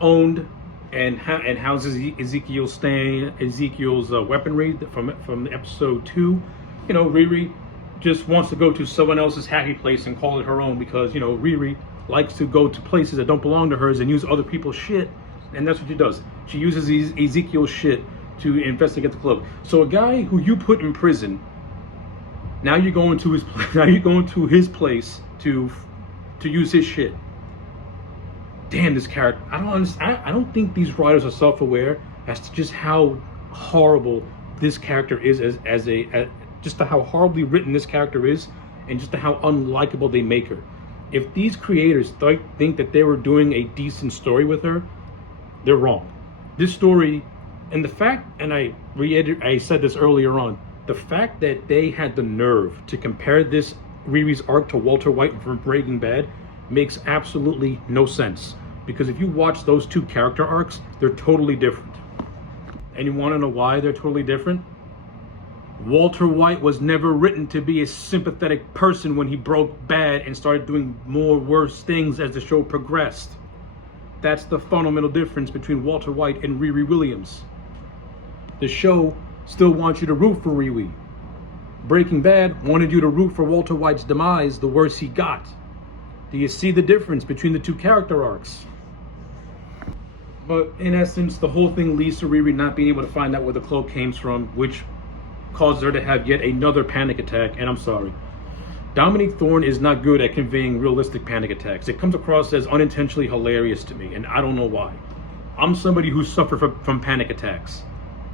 owned and houses Ezekiel's weaponry from episode 2. You know, Riri just wants to go to someone else's happy place and call it her own because, you know, Riri likes to go to places that don't belong to hers and use other people's shit. And that's what she does. She uses Ezekiel's shit to investigate the cloak. So a guy who you put in prison, now you're going to his place to use his shit. Damn, this character. I don't think these writers are self-aware as to just how horrible this character is just to how horribly written this character is, and just to how unlikable they make her. If these creators think that they were doing a decent story with her, they're wrong. This story, and the fact, and I said this earlier on, the fact that they had the nerve to compare this Riri's arc to Walter White from Breaking Bad makes absolutely no sense. Because if you watch those two character arcs, they're totally different. And you want to know why they're totally different? Walter White was never written to be a sympathetic person when he broke bad and started doing more worse things as the show progressed. That's the fundamental difference between Walter White and Riri Williams. The show still wants you to root for Riri. Breaking Bad wanted you to root for Walter White's demise the worse he got. Do you see the difference between the two character arcs? But in essence, the whole thing leads to Riri not being able to find out where the cloak came from, which caused her to have yet another panic attack. And I'm sorry, Dominique Thorne is not good at conveying realistic panic attacks. It comes across as unintentionally hilarious to me, and I don't know why. I'm somebody who suffered from panic attacks.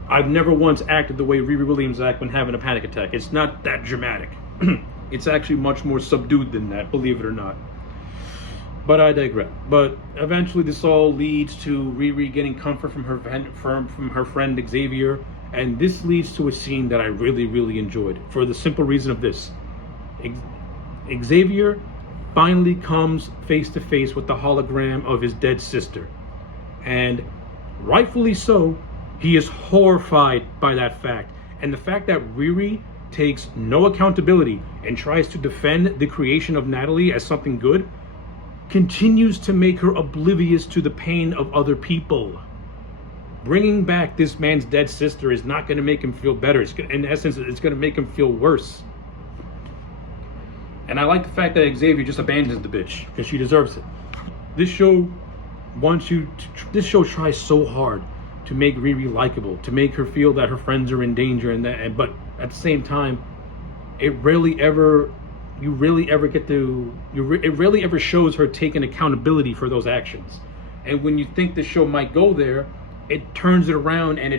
I've never once acted the way Riri Williams acts when having a panic attack. It's not that dramatic. It's actually much more subdued than that, believe it or not. But I digress. But eventually this all leads to Riri getting comfort from her friend Xavier. And this leads to a scene that I really, really enjoyed for the simple reason of this. Xavier finally comes face to face with the hologram of his dead sister. And Rightfully so, he is horrified by that fact. And the fact that Riri takes no accountability and tries to defend the creation of Natalie as something good continues to make her oblivious to the pain of other people. Bringing back this man's dead sister is not going to make him feel better. In essence, it's going to make him feel worse. And I like the fact that Xavier just abandons the bitch because she deserves it. This show this show tries so hard to make Riri likable, to make her feel that her friends are in danger, but at the same time, it rarely ever shows her taking accountability for those actions. And when you think the show might go there, it turns it around and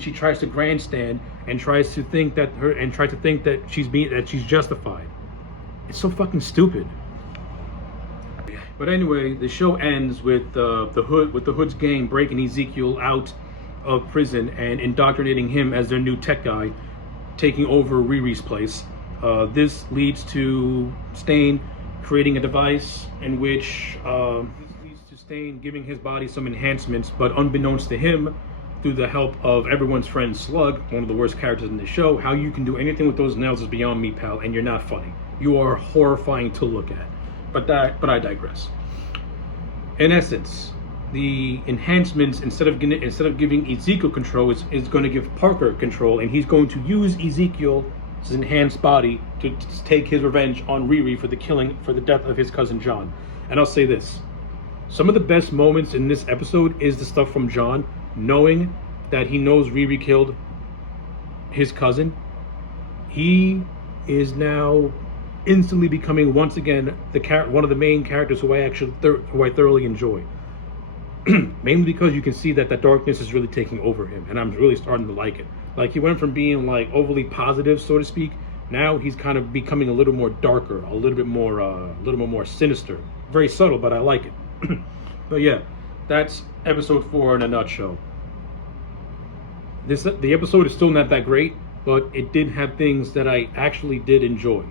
she tries to grandstand and tries to think that she's justified. It's so fucking stupid. But anyway, the show ends with the Hood's gang breaking Ezekiel out of prison and indoctrinating him as their new tech guy, taking over Riri's place. This leads to Stain creating a device in which Stain giving his body some enhancements, but unbeknownst to him, through the help of everyone's friend Slug, one of the worst characters in the show, how you can do anything with those nails is beyond me, pal, and you're not funny. You are horrifying to look at. But I digress. In essence, the enhancements, instead of giving Ezekiel control, is going to give Parker control, and he's going to use Ezekiel's enhanced body to take his revenge on Riri for the death of his cousin John. And I'll say this: some of the best moments in this episode is the stuff from John, knowing that he knows Riri killed his cousin. He is now instantly becoming once again one of the main characters who I thoroughly enjoy. Mainly because you can see that the darkness is really taking over him, and I'm really starting to like it. Like, he went from being like overly positive, so to speak. Now he's kind of becoming a little more darker, a little bit more sinister. Very subtle, but I like it. But yeah, that's episode 4 in a nutshell. The episode is still not that great, but it did have things that I actually did enjoy.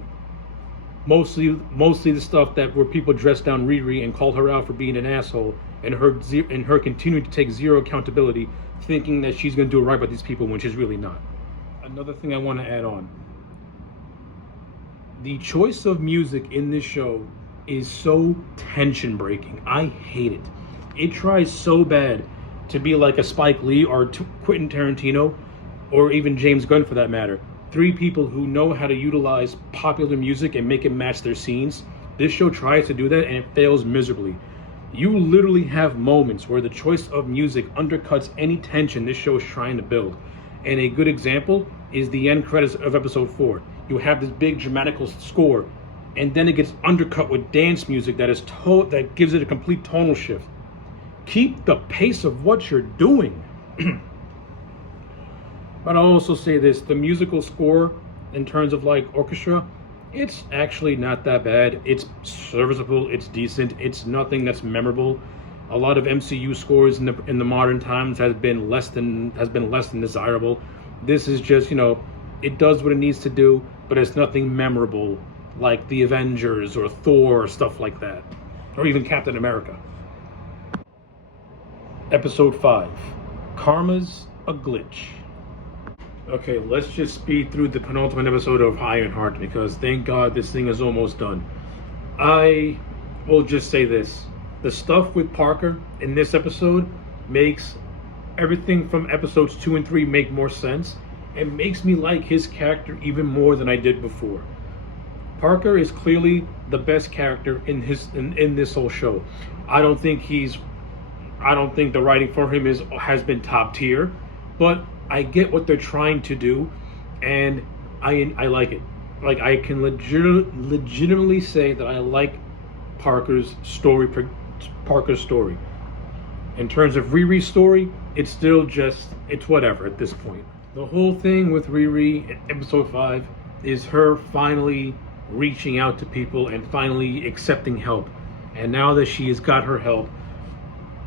Mostly the stuff where people dressed down Riri and called her out for being an asshole, and her continuing to take zero accountability, thinking that she's going to do it right by these people when she's really not. Another thing I want to add on: the choice of music in this show is so tension breaking. I hate it. It tries so bad to be like a Spike Lee or Quentin Tarantino, or even James Gunn for that matter. 3 people who know how to utilize popular music and make it match their scenes. This show tries to do that and it fails miserably. You literally have moments where the choice of music undercuts any tension this show is trying to build. And a good example is the end credits of episode 4. You have this big dramatical score, and then it gets undercut with dance music that gives it a complete tonal shift. Keep the pace of what you're doing. But I'll also say this: the musical score, in terms of like orchestra, it's actually not that bad. It's serviceable, it's decent, it's nothing that's memorable. A lot of MCU scores in the modern times has been less than desirable. This is just, it does what it needs to do, but it's nothing memorable like the Avengers or Thor or stuff like that, or even Captain America. Episode 5, Karma's a Glitch. Okay, let's just speed through the penultimate episode of Ironheart, because thank God this thing is almost done. I will just say this: the stuff with Parker in this episode makes everything from episodes 2 and 3 make more sense. It makes me like his character even more than I did before. Parker is clearly the best character in this whole show. I don't think the writing for him has been top tier, but I get what they're trying to do, and I like it. Like, I can legitimately say that I like Parker's story. In terms of Riri's story, it's still it's whatever at this point. The whole thing with Riri in episode 5 is her finally reaching out to people and finally accepting help. And now that she has got her help,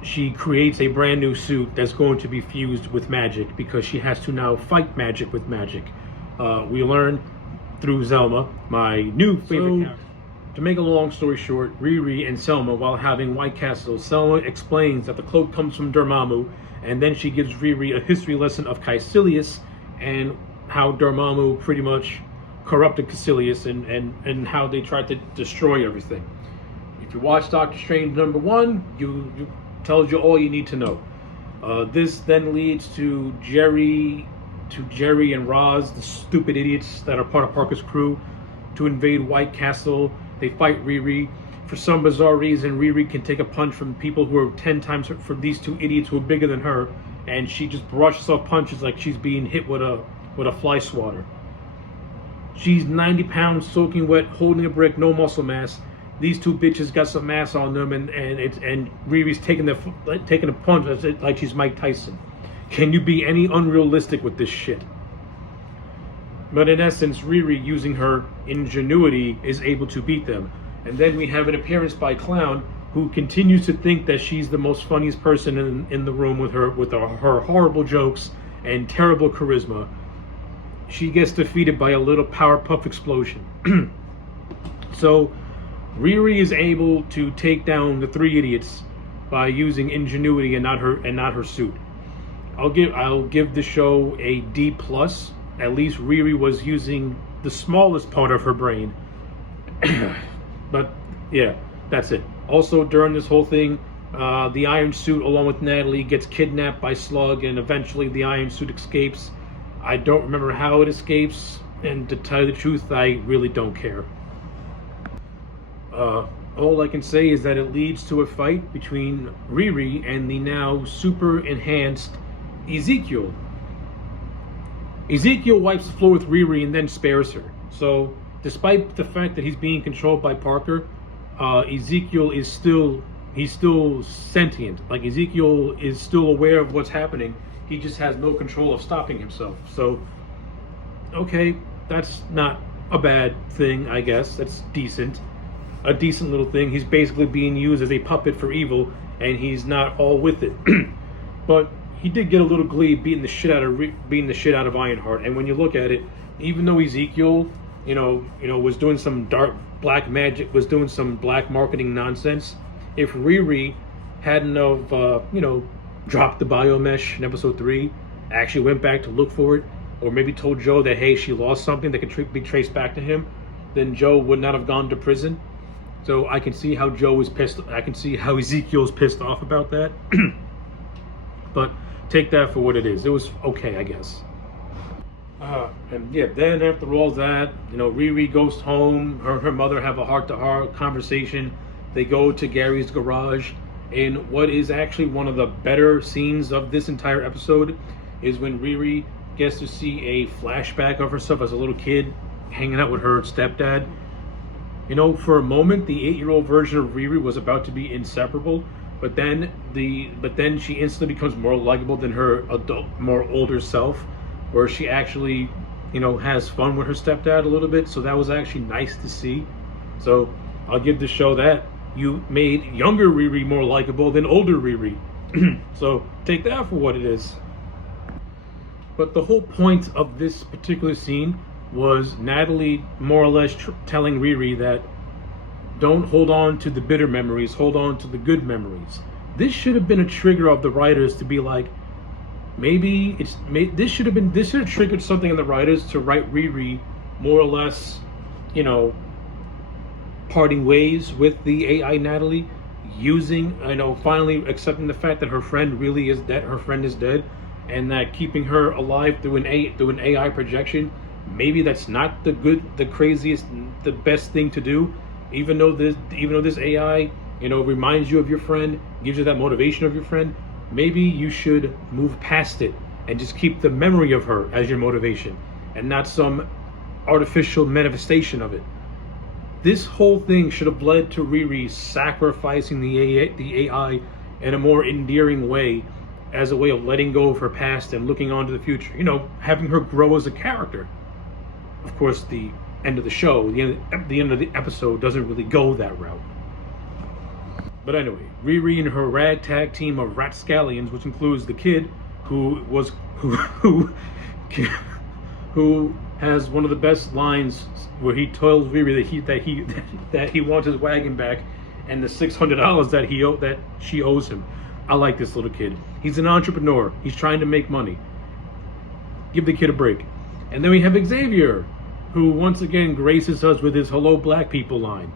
she creates a brand new suit that's going to be fused with magic, because she has to now fight magic with magic. We learn through Zelma, my new favorite character. To make a long story short, Riri and Selma, while having White Castle, Selma explains that the cloak comes from Dormammu, and then she gives Riri a history lesson of Caecilius and how Dormammu pretty much corrupted Caecilius and how they tried to destroy everything. If you watch Doctor Strange #1, you tells you all you need to know. This then leads to Jerry and Roz, the stupid idiots that are part of Parker's crew, to invade White Castle. They fight Riri. For some bizarre reason, Riri can take a punch from people who are 10 times from these two idiots who are bigger than her, and she just brushes off punches like she's being hit with a fly swatter. She's 90 pounds, soaking wet, holding a brick, no muscle mass. These two bitches got some mass on them, and Riri's taking a punch like she's Mike Tyson. Can you be any unrealistic with this shit? But in essence, Riri, using her ingenuity, is able to beat them. And then we have an appearance by Clown, who continues to think that she's the most funniest person in the room with her horrible jokes and terrible charisma. She gets defeated by a little Powerpuff explosion. So Riri is able to take down the three idiots by using ingenuity and not her suit. I'll give the show a D+. At least Riri was using the smallest part of her brain. But yeah, that's it. Also, during this whole thing, the Iron Suit, along with Natalie, gets kidnapped by Slug, and eventually the Iron Suit escapes. I don't remember how it escapes, and to tell you the truth, I really don't care. All I can say is that it leads to a fight between Riri and the now super enhanced Ezekiel. Ezekiel wipes the floor with Riri and then spares her. So, despite the fact that he's being controlled by Parker, Ezekiel is still sentient. Like, Ezekiel is still aware of what's happening. He just has no control of stopping himself. So, okay, that's not a bad thing, I guess. That's decent. A decent little thing. He's basically being used as a puppet for evil, and he's not all with it. But he did get a little glee beating the shit out of Ironheart. And when you look at it, even though Ezekiel, was doing some dark black magic, was doing some black marketing nonsense, if Riri hadn't have, dropped the biomesh in episode 3, actually went back to look for it, or maybe told Joe that, hey, she lost something that could be traced back to him, then Joe would not have gone to prison. So I can see how Joe is pissed. I can see how Ezekiel's pissed off about that. But take that for what it is. It was okay, I guess. And yeah, then after all that, Riri goes home. Her mother have a heart-to-heart conversation. They go to Gary's garage. And what is actually one of the better scenes of this entire episode is when Riri gets to see a flashback of herself as a little kid hanging out with her stepdad. For a moment, the 8-year-old version of Riri was about to be inseparable, but then she instantly becomes more likable than her adult, more older self, where she actually, has fun with her stepdad a little bit. So that was actually nice to see. So I'll give the show that. You made younger Riri more likable than older Riri. So take that for what it is. But the whole point of this particular scene was Natalie more or less telling Riri that don't hold on to the bitter memories, hold on to the good memories. This should have been a trigger of the writers to be like, this should have triggered something in the writers to write Riri more or less, parting ways with the AI Natalie, finally accepting the fact that her friend really is dead, her friend is dead, and that keeping her alive through an AI projection, maybe that's not the craziest, the best thing to do. Even though this AI, reminds you of your friend, gives you that motivation of your friend, maybe you should move past it and just keep the memory of her as your motivation and not some artificial manifestation of it. This whole thing should have led to Riri sacrificing the AI in a more endearing way, as a way of letting go of her past and looking on to the future. Having her grow as a character. Of course, the end of the show, the end of the episode doesn't really go that route. But anyway, Riri and her ragtag team of rapscallions, which includes the kid, who has one of the best lines where he tells Riri that he wants his wagon back and the $600 that she owes him. I like this little kid. He's an entrepreneur. He's trying to make money. Give the kid a break. And then we have Xavier, who once again graces us with his hello black people line.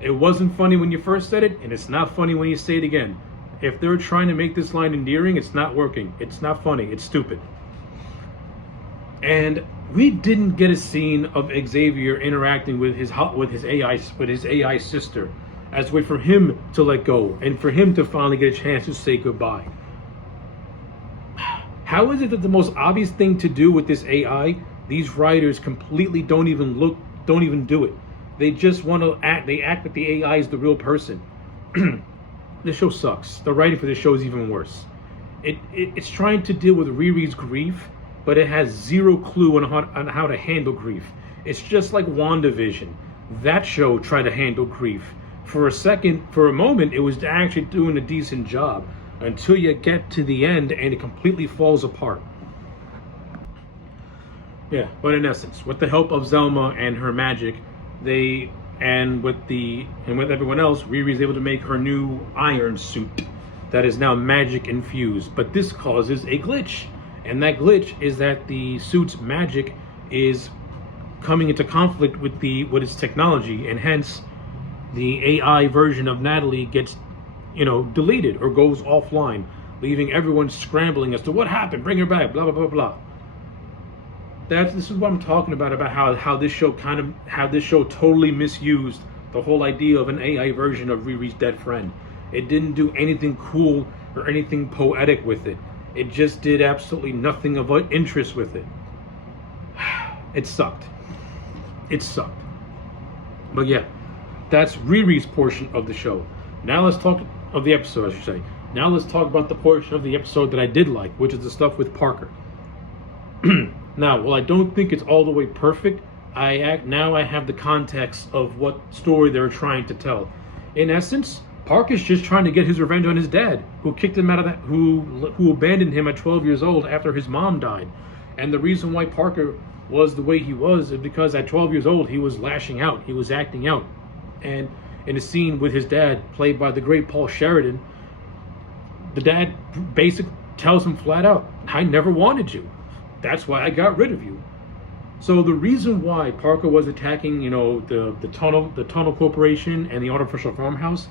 It wasn't funny when you first said it, and it's not funny when you say it again. If they're trying to make this line endearing, it's not working. It's not funny. It's stupid. And we didn't get a scene of Xavier interacting with his AI sister, as a way for him to let go and for him to finally get a chance to say goodbye. How is it that the most obvious thing to do with this AI, these writers completely don't even do it? They just want to act. They act like the AI is the real person. This show sucks. The writing for this show is even worse. It's trying to deal with Riri's grief, but it has zero clue on how to handle grief. It's just like WandaVision. That show tried to handle grief. For a moment, it was actually doing a decent job until you get to the end and it completely falls apart. Yeah, but in essence, with the help of Zelma and her magic, with everyone else, Riri's able to make her new iron suit that is now magic infused. But this causes a glitch. And that glitch is that the suit's magic is coming into conflict with its technology, and hence the AI version of Natalie gets, deleted or goes offline, leaving everyone scrambling as to what happened, bring her back, blah blah blah blah. This is what I'm talking about how this show totally misused the whole idea of an AI version of Riri's dead friend. It didn't do anything cool or anything poetic with it. It just did absolutely nothing of interest with it. It sucked. But yeah, that's Riri's portion of the show. Now let's talk of the episode, I should say. Now let's talk about the portion of the episode that I did like, which is the stuff with Parker. Now, while I don't think it's all the way perfect, I have the context of what story they're trying to tell. In essence, Parker's just trying to get his revenge on his dad, who kicked him out of who abandoned him at 12 years old after his mom died. And the reason why Parker was the way he was is because at 12 years old, he was lashing out, he was acting out. And in a scene with his dad, played by the great Paul Sheridan, the dad basically tells him flat out, "I never wanted you. That's why I got rid of you." So the reason why Parker was attacking, the Tunnel Corporation and the Artificial Farmhouse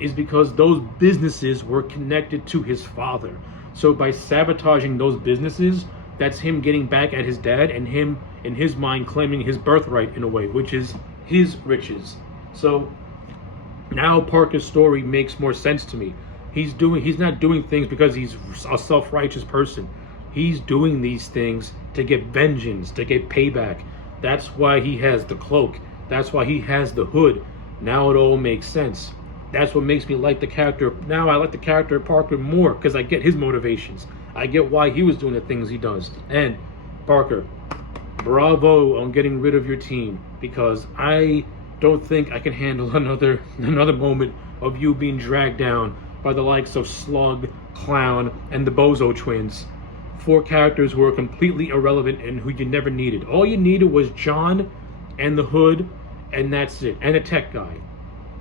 is because those businesses were connected to his father. So by sabotaging those businesses, that's him getting back at his dad and him, in his mind, claiming his birthright in a way, which is his riches. So now Parker's story makes more sense to me. He's not doing things because he's a self-righteous person. He's doing these things to get vengeance, to get payback. That's why he has the cloak. That's why he has the hood. Now it all makes sense. That's what makes me like the character. Now I like the character of Parker more because I get his motivations. I get why he was doing the things he does. And Parker, bravo on getting rid of your team, because I don't think I can handle another moment of you being dragged down by the likes of Slug, Clown, and the Bozo twins. 4 characters who are completely irrelevant and who you never needed. All you needed was John and the Hood, and that's it. And a tech guy.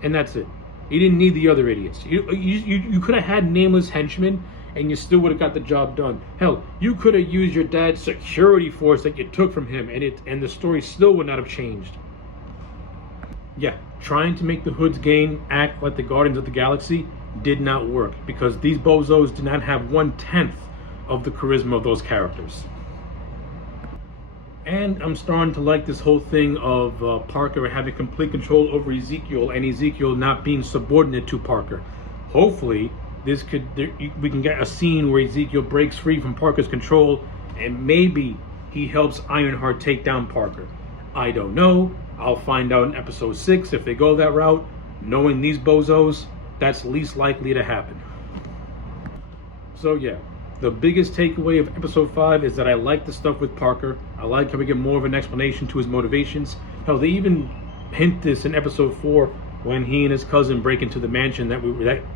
And that's it. You didn't need the other idiots. You could have had nameless henchmen and you still would have got the job done. Hell, you could have used your dad's security force that you took from him and the story still would not have changed. Yeah, trying to make the Hood's gang act like the Guardians of the Galaxy did not work because these bozos did not have 1/10 of the charisma of those characters. And I'm starting to like this whole thing of Parker having complete control over Ezekiel and Ezekiel not being subordinate to Parker. Hopefully, we can get a scene where Ezekiel breaks free from Parker's control and maybe he helps Ironheart take down Parker. I don't know. I'll find out in episode 6 if they go that route. Knowing these bozos, that's least likely to happen. So yeah. The biggest takeaway of episode 5 is that I like the stuff with Parker. I like how we get more of an explanation to his motivations. Hell, they even hint this in episode 4 when he and his cousin break into the mansion that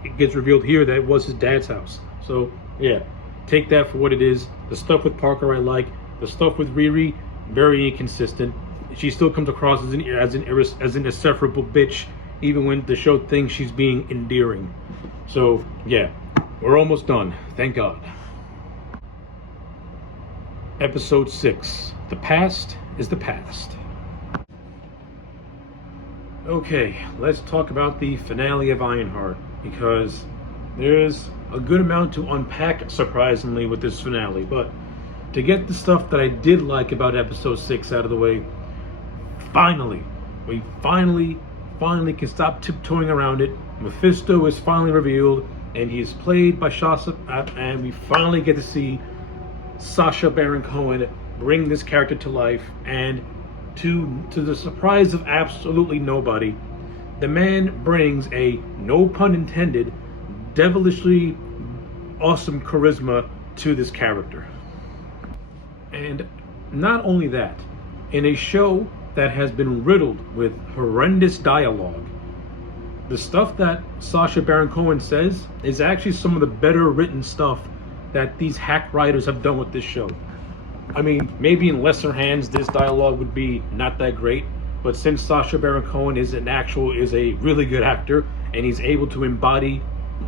it gets revealed here that it was his dad's house. So yeah, take that for what it is. The stuff with Parker I like. The stuff with Riri, very inconsistent. She still comes across as an insufferable bitch, even when the show thinks she's being endearing. So yeah, We're almost done, thank God. Episode 6. The past is the past. Okay, let's talk about the finale of Ironheart, because there's a good amount to unpack, surprisingly, with this finale. But to get the stuff that I did like about episode 6 out of the way, we finally can stop tiptoeing around it. Mephisto is finally revealed, and he is played by Sasha, and we finally get to see Sacha Baron Cohen bring this character to life, and to the surprise of absolutely nobody, the man brings a, no pun intended, devilishly awesome charisma to this character. And not only that, in a show that has been riddled with horrendous dialogue, the stuff that Sacha Baron Cohen says is actually some of the better written stuff that these hack writers have done with this show. I mean, maybe in lesser hands this dialogue would be not that great, but since Sacha Baron Cohen is a really good actor, and he's able to embody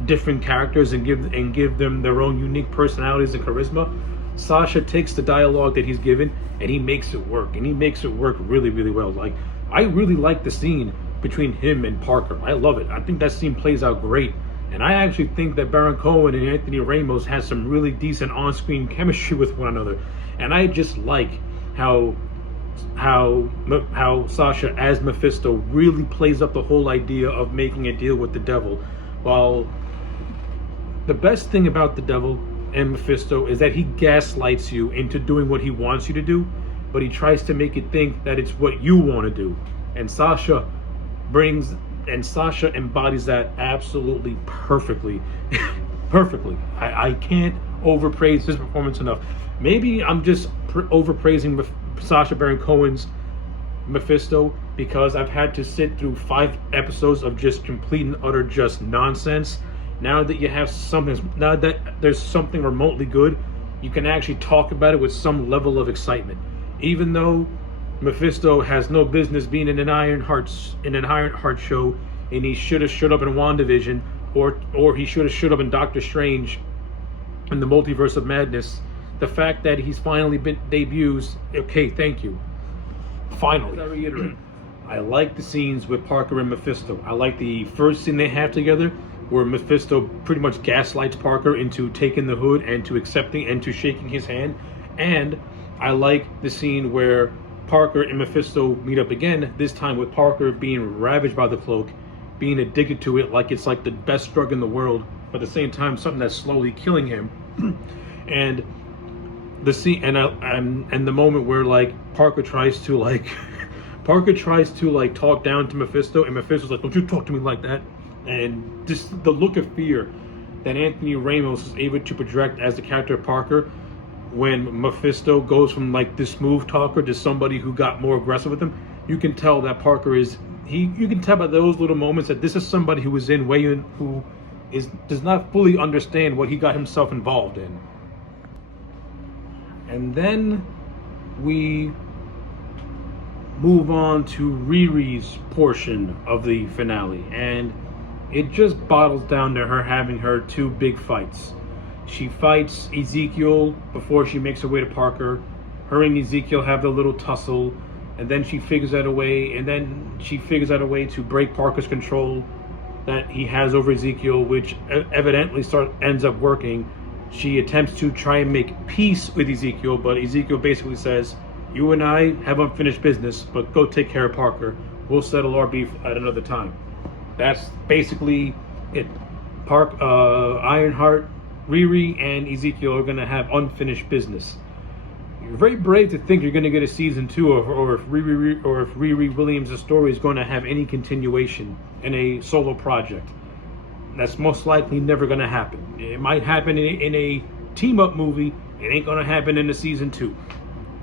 different characters and give them their own unique personalities and charisma, Sacha takes the dialogue that he's given and he makes it work, and he makes it work really, really well. Like, I really like the scene between him and Parker. I love it. I think that scene plays out great. And I actually think that Baron Cohen and Anthony Ramos has some really decent on-screen chemistry with one another. And I just like how Sacha as Mephisto really plays up the whole idea of making a deal with the devil. While the best thing about the devil and Mephisto is that he gaslights you into doing what he wants you to do, but he tries to make you think that it's what you want to do. And Sacha embodies that absolutely perfectly. I can't overpraise his performance enough. Maybe I'm just overpraising Sacha Baron Cohen's Mephisto because I've had to sit through 5 episodes of just complete and utter just nonsense. Now that there's something remotely good, you can actually talk about it with some level of excitement. Even though Mephisto has no business being in an Ironheart show, and he should have showed up in WandaVision, or he should have showed up in Doctor Strange in the Multiverse of Madness. The fact that he's finally been debuts, okay, thank you. Finally, I reiterate, I like the scenes with Parker and Mephisto. I like the first scene they have together, where Mephisto pretty much gaslights Parker into taking the hood and to accepting and to shaking his hand. And I like the scene where Parker and Mephisto meet up again, this time with Parker being ravaged by the cloak, being addicted to it like it's like the best drug in the world, but at the same time something that's slowly killing him. And the scene and the moment where like Parker tries to talk down to Mephisto, and Mephisto's like, "Don't you talk to me like that." And just the look of fear that Anthony Ramos is able to project as the character of Parker when Mephisto goes from like this smooth talker to somebody who got more aggressive with him, you can tell that Parker you can tell by those little moments that this is somebody who is who does not fully understand what he got himself involved in. And then we move on to Riri's portion of the finale, and it just bottles down to her having her 2 big fights. She fights Ezekiel before she makes her way to Parker. Her and Ezekiel have the little tussle, and then she figures out a way to break Parker's control that he has over Ezekiel, which evidently ends up working. She attempts to try and make peace with Ezekiel, but Ezekiel basically says, "You and I have unfinished business, but go take care of Parker. We'll settle our beef at another time." That's basically it. Ironheart, Riri, and Ezekiel are going to have unfinished business. You're very brave to think you're going to get a season 2, or if Riri Williams' story is going to have any continuation in a solo project. That's most likely never going to happen. It might happen in a team-up movie. It ain't going to happen in a season 2.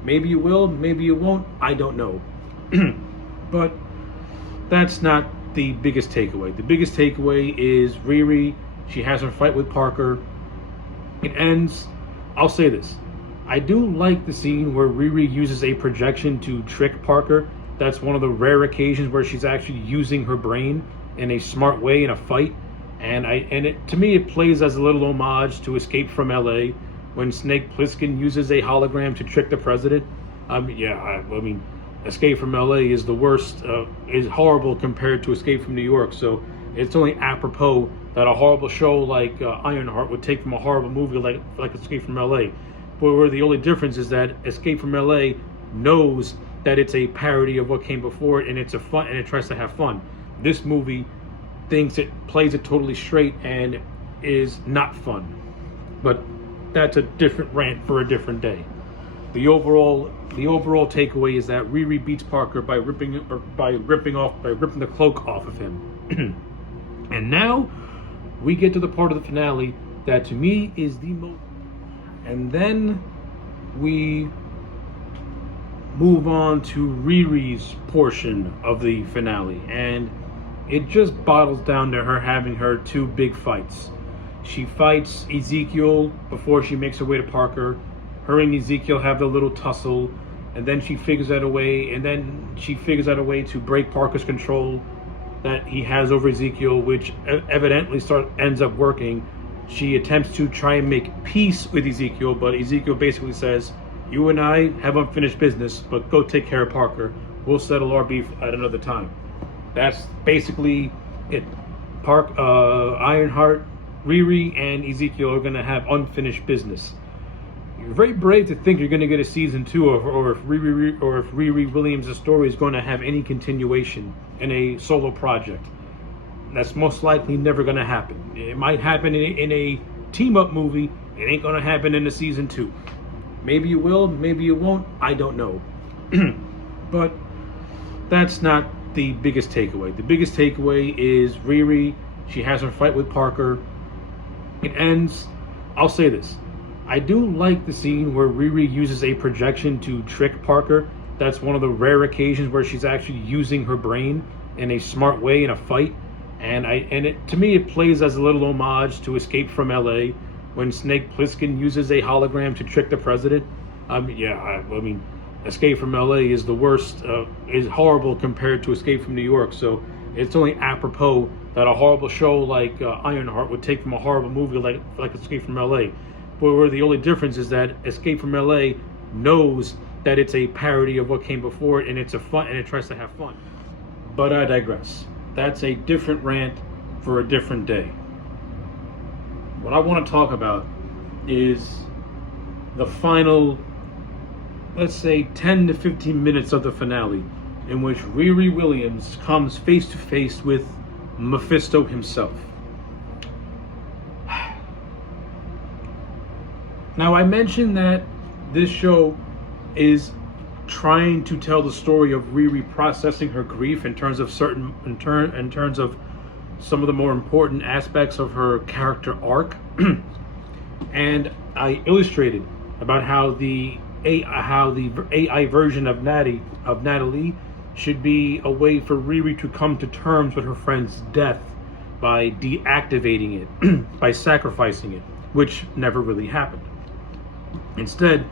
Maybe it will, maybe it won't. I don't know. But that's not the biggest takeaway. The biggest takeaway is Riri. She has her fight with Parker. It ends. I'll say this. I do like the scene where Riri uses a projection to trick Parker. That's one of the rare occasions where she's actually using her brain in a smart way in a fight. and it, to me, it plays as a little homage to Escape from LA when Snake Plissken uses a hologram to trick the president. I mean, Escape from LA is the worst, is horrible compared to Escape from New York. So it's only apropos that a horrible show like Ironheart would take from a horrible movie like Escape from LA. But where the only difference is that Escape from LA knows that it's a parody of what came before it, and it's a fun, and it tries to have fun. This movie thinks it plays it totally straight and is not fun. But that's a different rant for a different day. The overall takeaway is that Riri beats Parker by ripping the cloak off of him. And now we get to the part of the finale that to me is the most. And then we move on to Riri's portion of the finale, and it just bottles down to her having her two big fights. She fights Ezekiel before she makes her way to Parker. Her and Ezekiel have the little tussle, and then she figures out a way to break Parker's control that he has over Ezekiel, which evidently ends up working. She attempts to try and make peace with Ezekiel, but Ezekiel basically says, "You and I have unfinished business, but go take care of Parker. We'll settle our beef at another time." That's basically it. Ironheart, Riri, and Ezekiel are going to have unfinished business. You're very brave to think you're going to get a season 2, or if Riri Williams' story is going to have any continuation in a solo project. That's most likely never going to happen. It might happen in a team-up movie. It ain't going to happen in a season 2. Maybe you will, maybe you won't. I don't know. But that's not the biggest takeaway. The biggest takeaway is Riri. She has her fight with Parker. It ends. I'll say this. I do like the scene where Riri uses a projection to trick Parker. That's one of the rare occasions where she's actually using her brain in a smart way in a fight. To me, it plays as a little homage to Escape from LA when Snake Plissken uses a hologram to trick the president. I mean, Escape from LA is the worst, is horrible compared to Escape from New York. So it's only apropos that a horrible show like Ironheart would take from a horrible movie like Escape from LA. But where the only difference is that Escape from LA knows that it's a parody of what came before it, and it's a fun, and it tries to have fun. But I digress. That's a different rant for a different day. What I want to talk about is the final, let's say, 10 to 15 minutes of the finale, in which Riri Williams comes face to face with Mephisto himself. Now, I mentioned that this show is trying to tell the story of Riri processing her grief in terms of some of the more important aspects of her character arc. And I illustrated about how the AI version of Natalie should be a way for Riri to come to terms with her friend's death by deactivating it, by sacrificing it, which never really happened. Instead,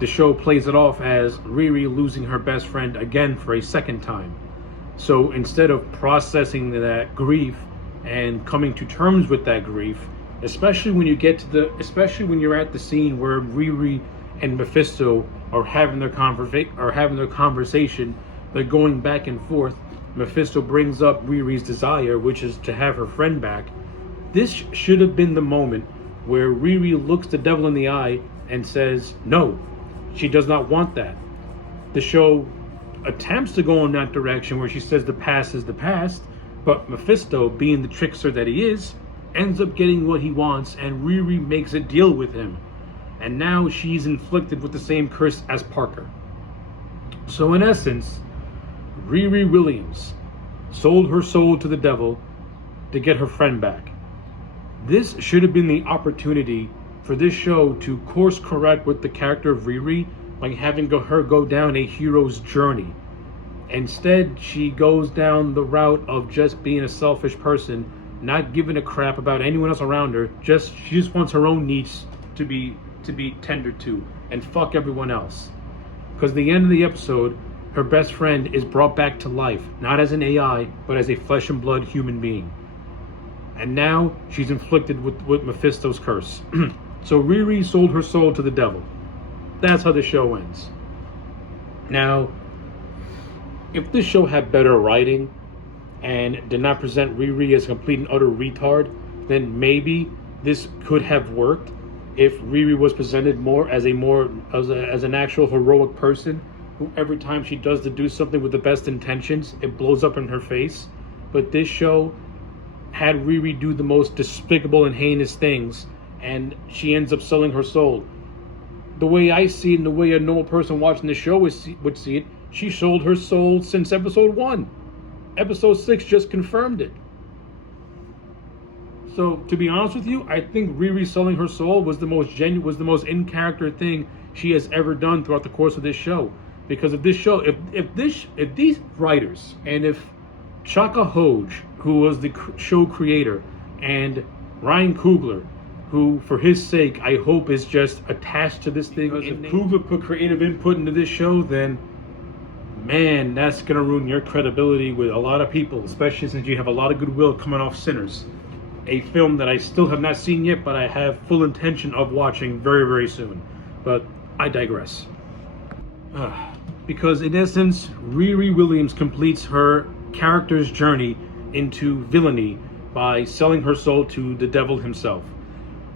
the show plays it off as Riri losing her best friend again for a second time. So instead of processing that grief and coming to terms with that grief, especially when you're at the scene where Riri and Mephisto are having their conversation, they're going back and forth. Mephisto brings up Riri's desire, which is to have her friend back. This should have been the moment where Riri looks the devil in the eye and says, no, she does not want that. The show attempts to go in that direction where she says the past is the past, but Mephisto, being the trickster that he is, ends up getting what he wants, and Riri makes a deal with him. And now she's inflicted with the same curse as Parker. So in essence, Riri Williams sold her soul to the devil to get her friend back. This should have been the opportunity for this show to course correct with the character of Riri by having her go down a hero's journey. Instead, she goes down the route of just being a selfish person, not giving a crap about anyone else around her. She just wants her own needs to be tendered to, and fuck everyone else. Because at the end of the episode, her best friend is brought back to life, not as an AI, but as a flesh and blood human being. and now she's inflicted with Mephisto's curse. So Riri sold her soul to the devil. That's how the show ends. Now, if this show had better writing and did not present Riri as a complete and utter retard, then maybe this could have worked if Riri was presented more as an actual heroic person who every time she does to do something with the best intentions, it blows up in her face. But this show had Riri do the most despicable and heinous things, and she ends up selling her soul. The way I see it and the way a normal person watching the show would see it, she sold her soul since episode 1. Episode 6 just confirmed it. So, to be honest with you, I think Riri selling her soul was the most in-character thing she has ever done throughout the course of this show. Because if this show, if these writers, and if Chaka Hoge, who was the show creator, and Ryan Coogler, who, for his sake, I hope is just attached to this thing. Because if Coogler put creative input into this show, then, man, that's going to ruin your credibility with a lot of people, especially since you have a lot of goodwill coming off Sinners, a film that I still have not seen yet, but I have full intention of watching very, very soon. But I digress. Because in essence, Riri Williams completes her character's journey into villainy by selling her soul to the devil himself.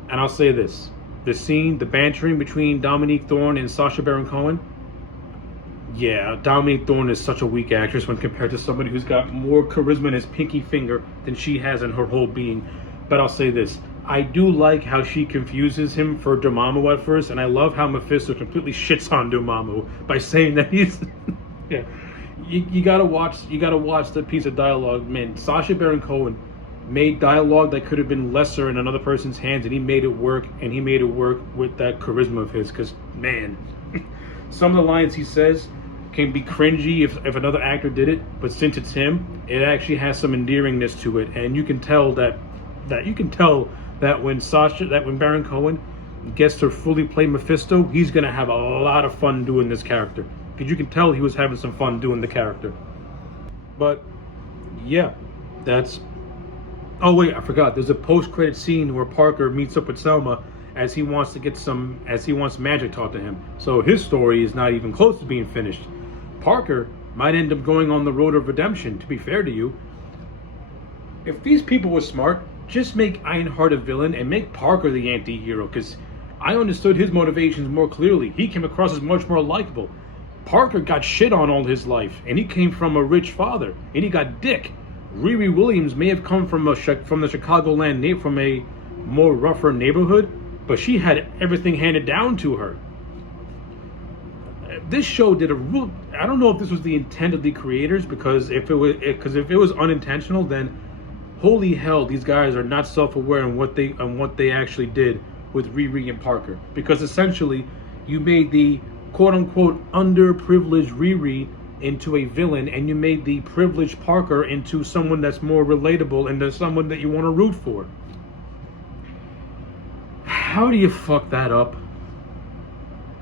And I'll say this, the bantering between Dominique Thorne and Sacha Baron Cohen, yeah, Dominique Thorne is such a weak actress when compared to somebody who's got more charisma in his pinky finger than she has in her whole being. But I'll say this, I do like how she confuses him for Dormammu at first, and I love how Mephisto completely shits on Dormammu by saying that he's... yeah, you gotta watch the piece of dialogue, man. Sacha Baron Cohen made dialogue that could have been lesser in another person's hands, and he made it work, and he made it work with that charisma of his, because, man, some of the lines he says can be cringy if another actor did it, but since it's him, it actually has some endearingness to it, and you can tell that when Baron Cohen gets to fully play Mephisto, he's gonna have a lot of fun doing this character, because you can tell he was having some fun doing the character. But yeah, that's... Oh wait, I forgot. There's a post-credit scene where Parker meets up with Selma as he wants magic taught to him. So his story is not even close to being finished. Parker might end up going on the road of redemption, to be fair to you. If these people were smart, just make Ironheart a villain and make Parker the anti-hero, because I understood his motivations more clearly. He came across as much more likable. Parker got shit on all his life, and he came from a rich father, and he got dick. Riri Williams may have come from the Chicagoland, from a more rougher neighborhood, but she had everything handed down to her. This show did a real... I don't know if this was the intent of the creators, because if it was unintentional, then holy hell, these guys are not self-aware on what they actually did with Riri and Parker. Because essentially, you made the quote-unquote underprivileged Riri into a villain, and you made the privileged Parker into someone that's more relatable and someone that you want to root for. How do you fuck that up?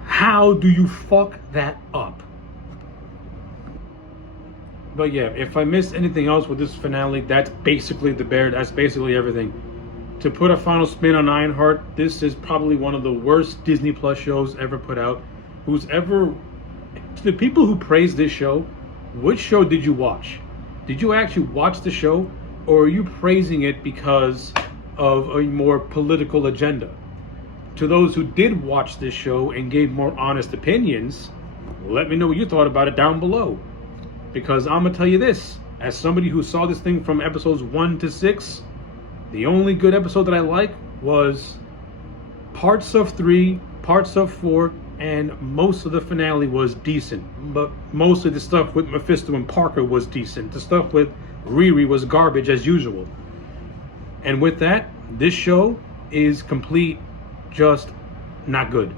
How do you fuck that up? But yeah, if I missed anything else with this finale, that's basically that's basically everything. To put a final spin on Ironheart, this is probably one of the worst Disney Plus shows ever put out. To the people who praise this show, which show did you watch? Did you actually watch the show, or are you praising it because of a more political agenda? To those who did watch this show and gave more honest opinions, let me know what you thought about it down below. Because I'm gonna tell you this, as somebody who saw this thing from episodes 1 to 6, the only good episode that I liked was parts of 3, parts of 4, and most of the finale was decent. But mostly the stuff with Mephisto and Parker was decent. The stuff with Riri was garbage as usual. And with that, this show is complete, just not good.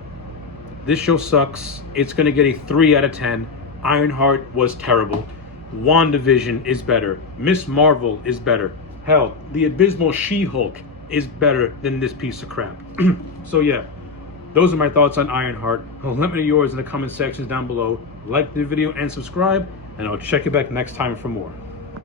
This show sucks. It's gonna get a 3 out of 10. Ironheart was terrible. WandaVision is better. Miss Marvel is better. Hell, the abysmal She-Hulk is better than this piece of crap. So yeah, those are my thoughts on Ironheart. Let me know yours in the comment sections down below. Like the video and subscribe, and I'll check you back next time for more.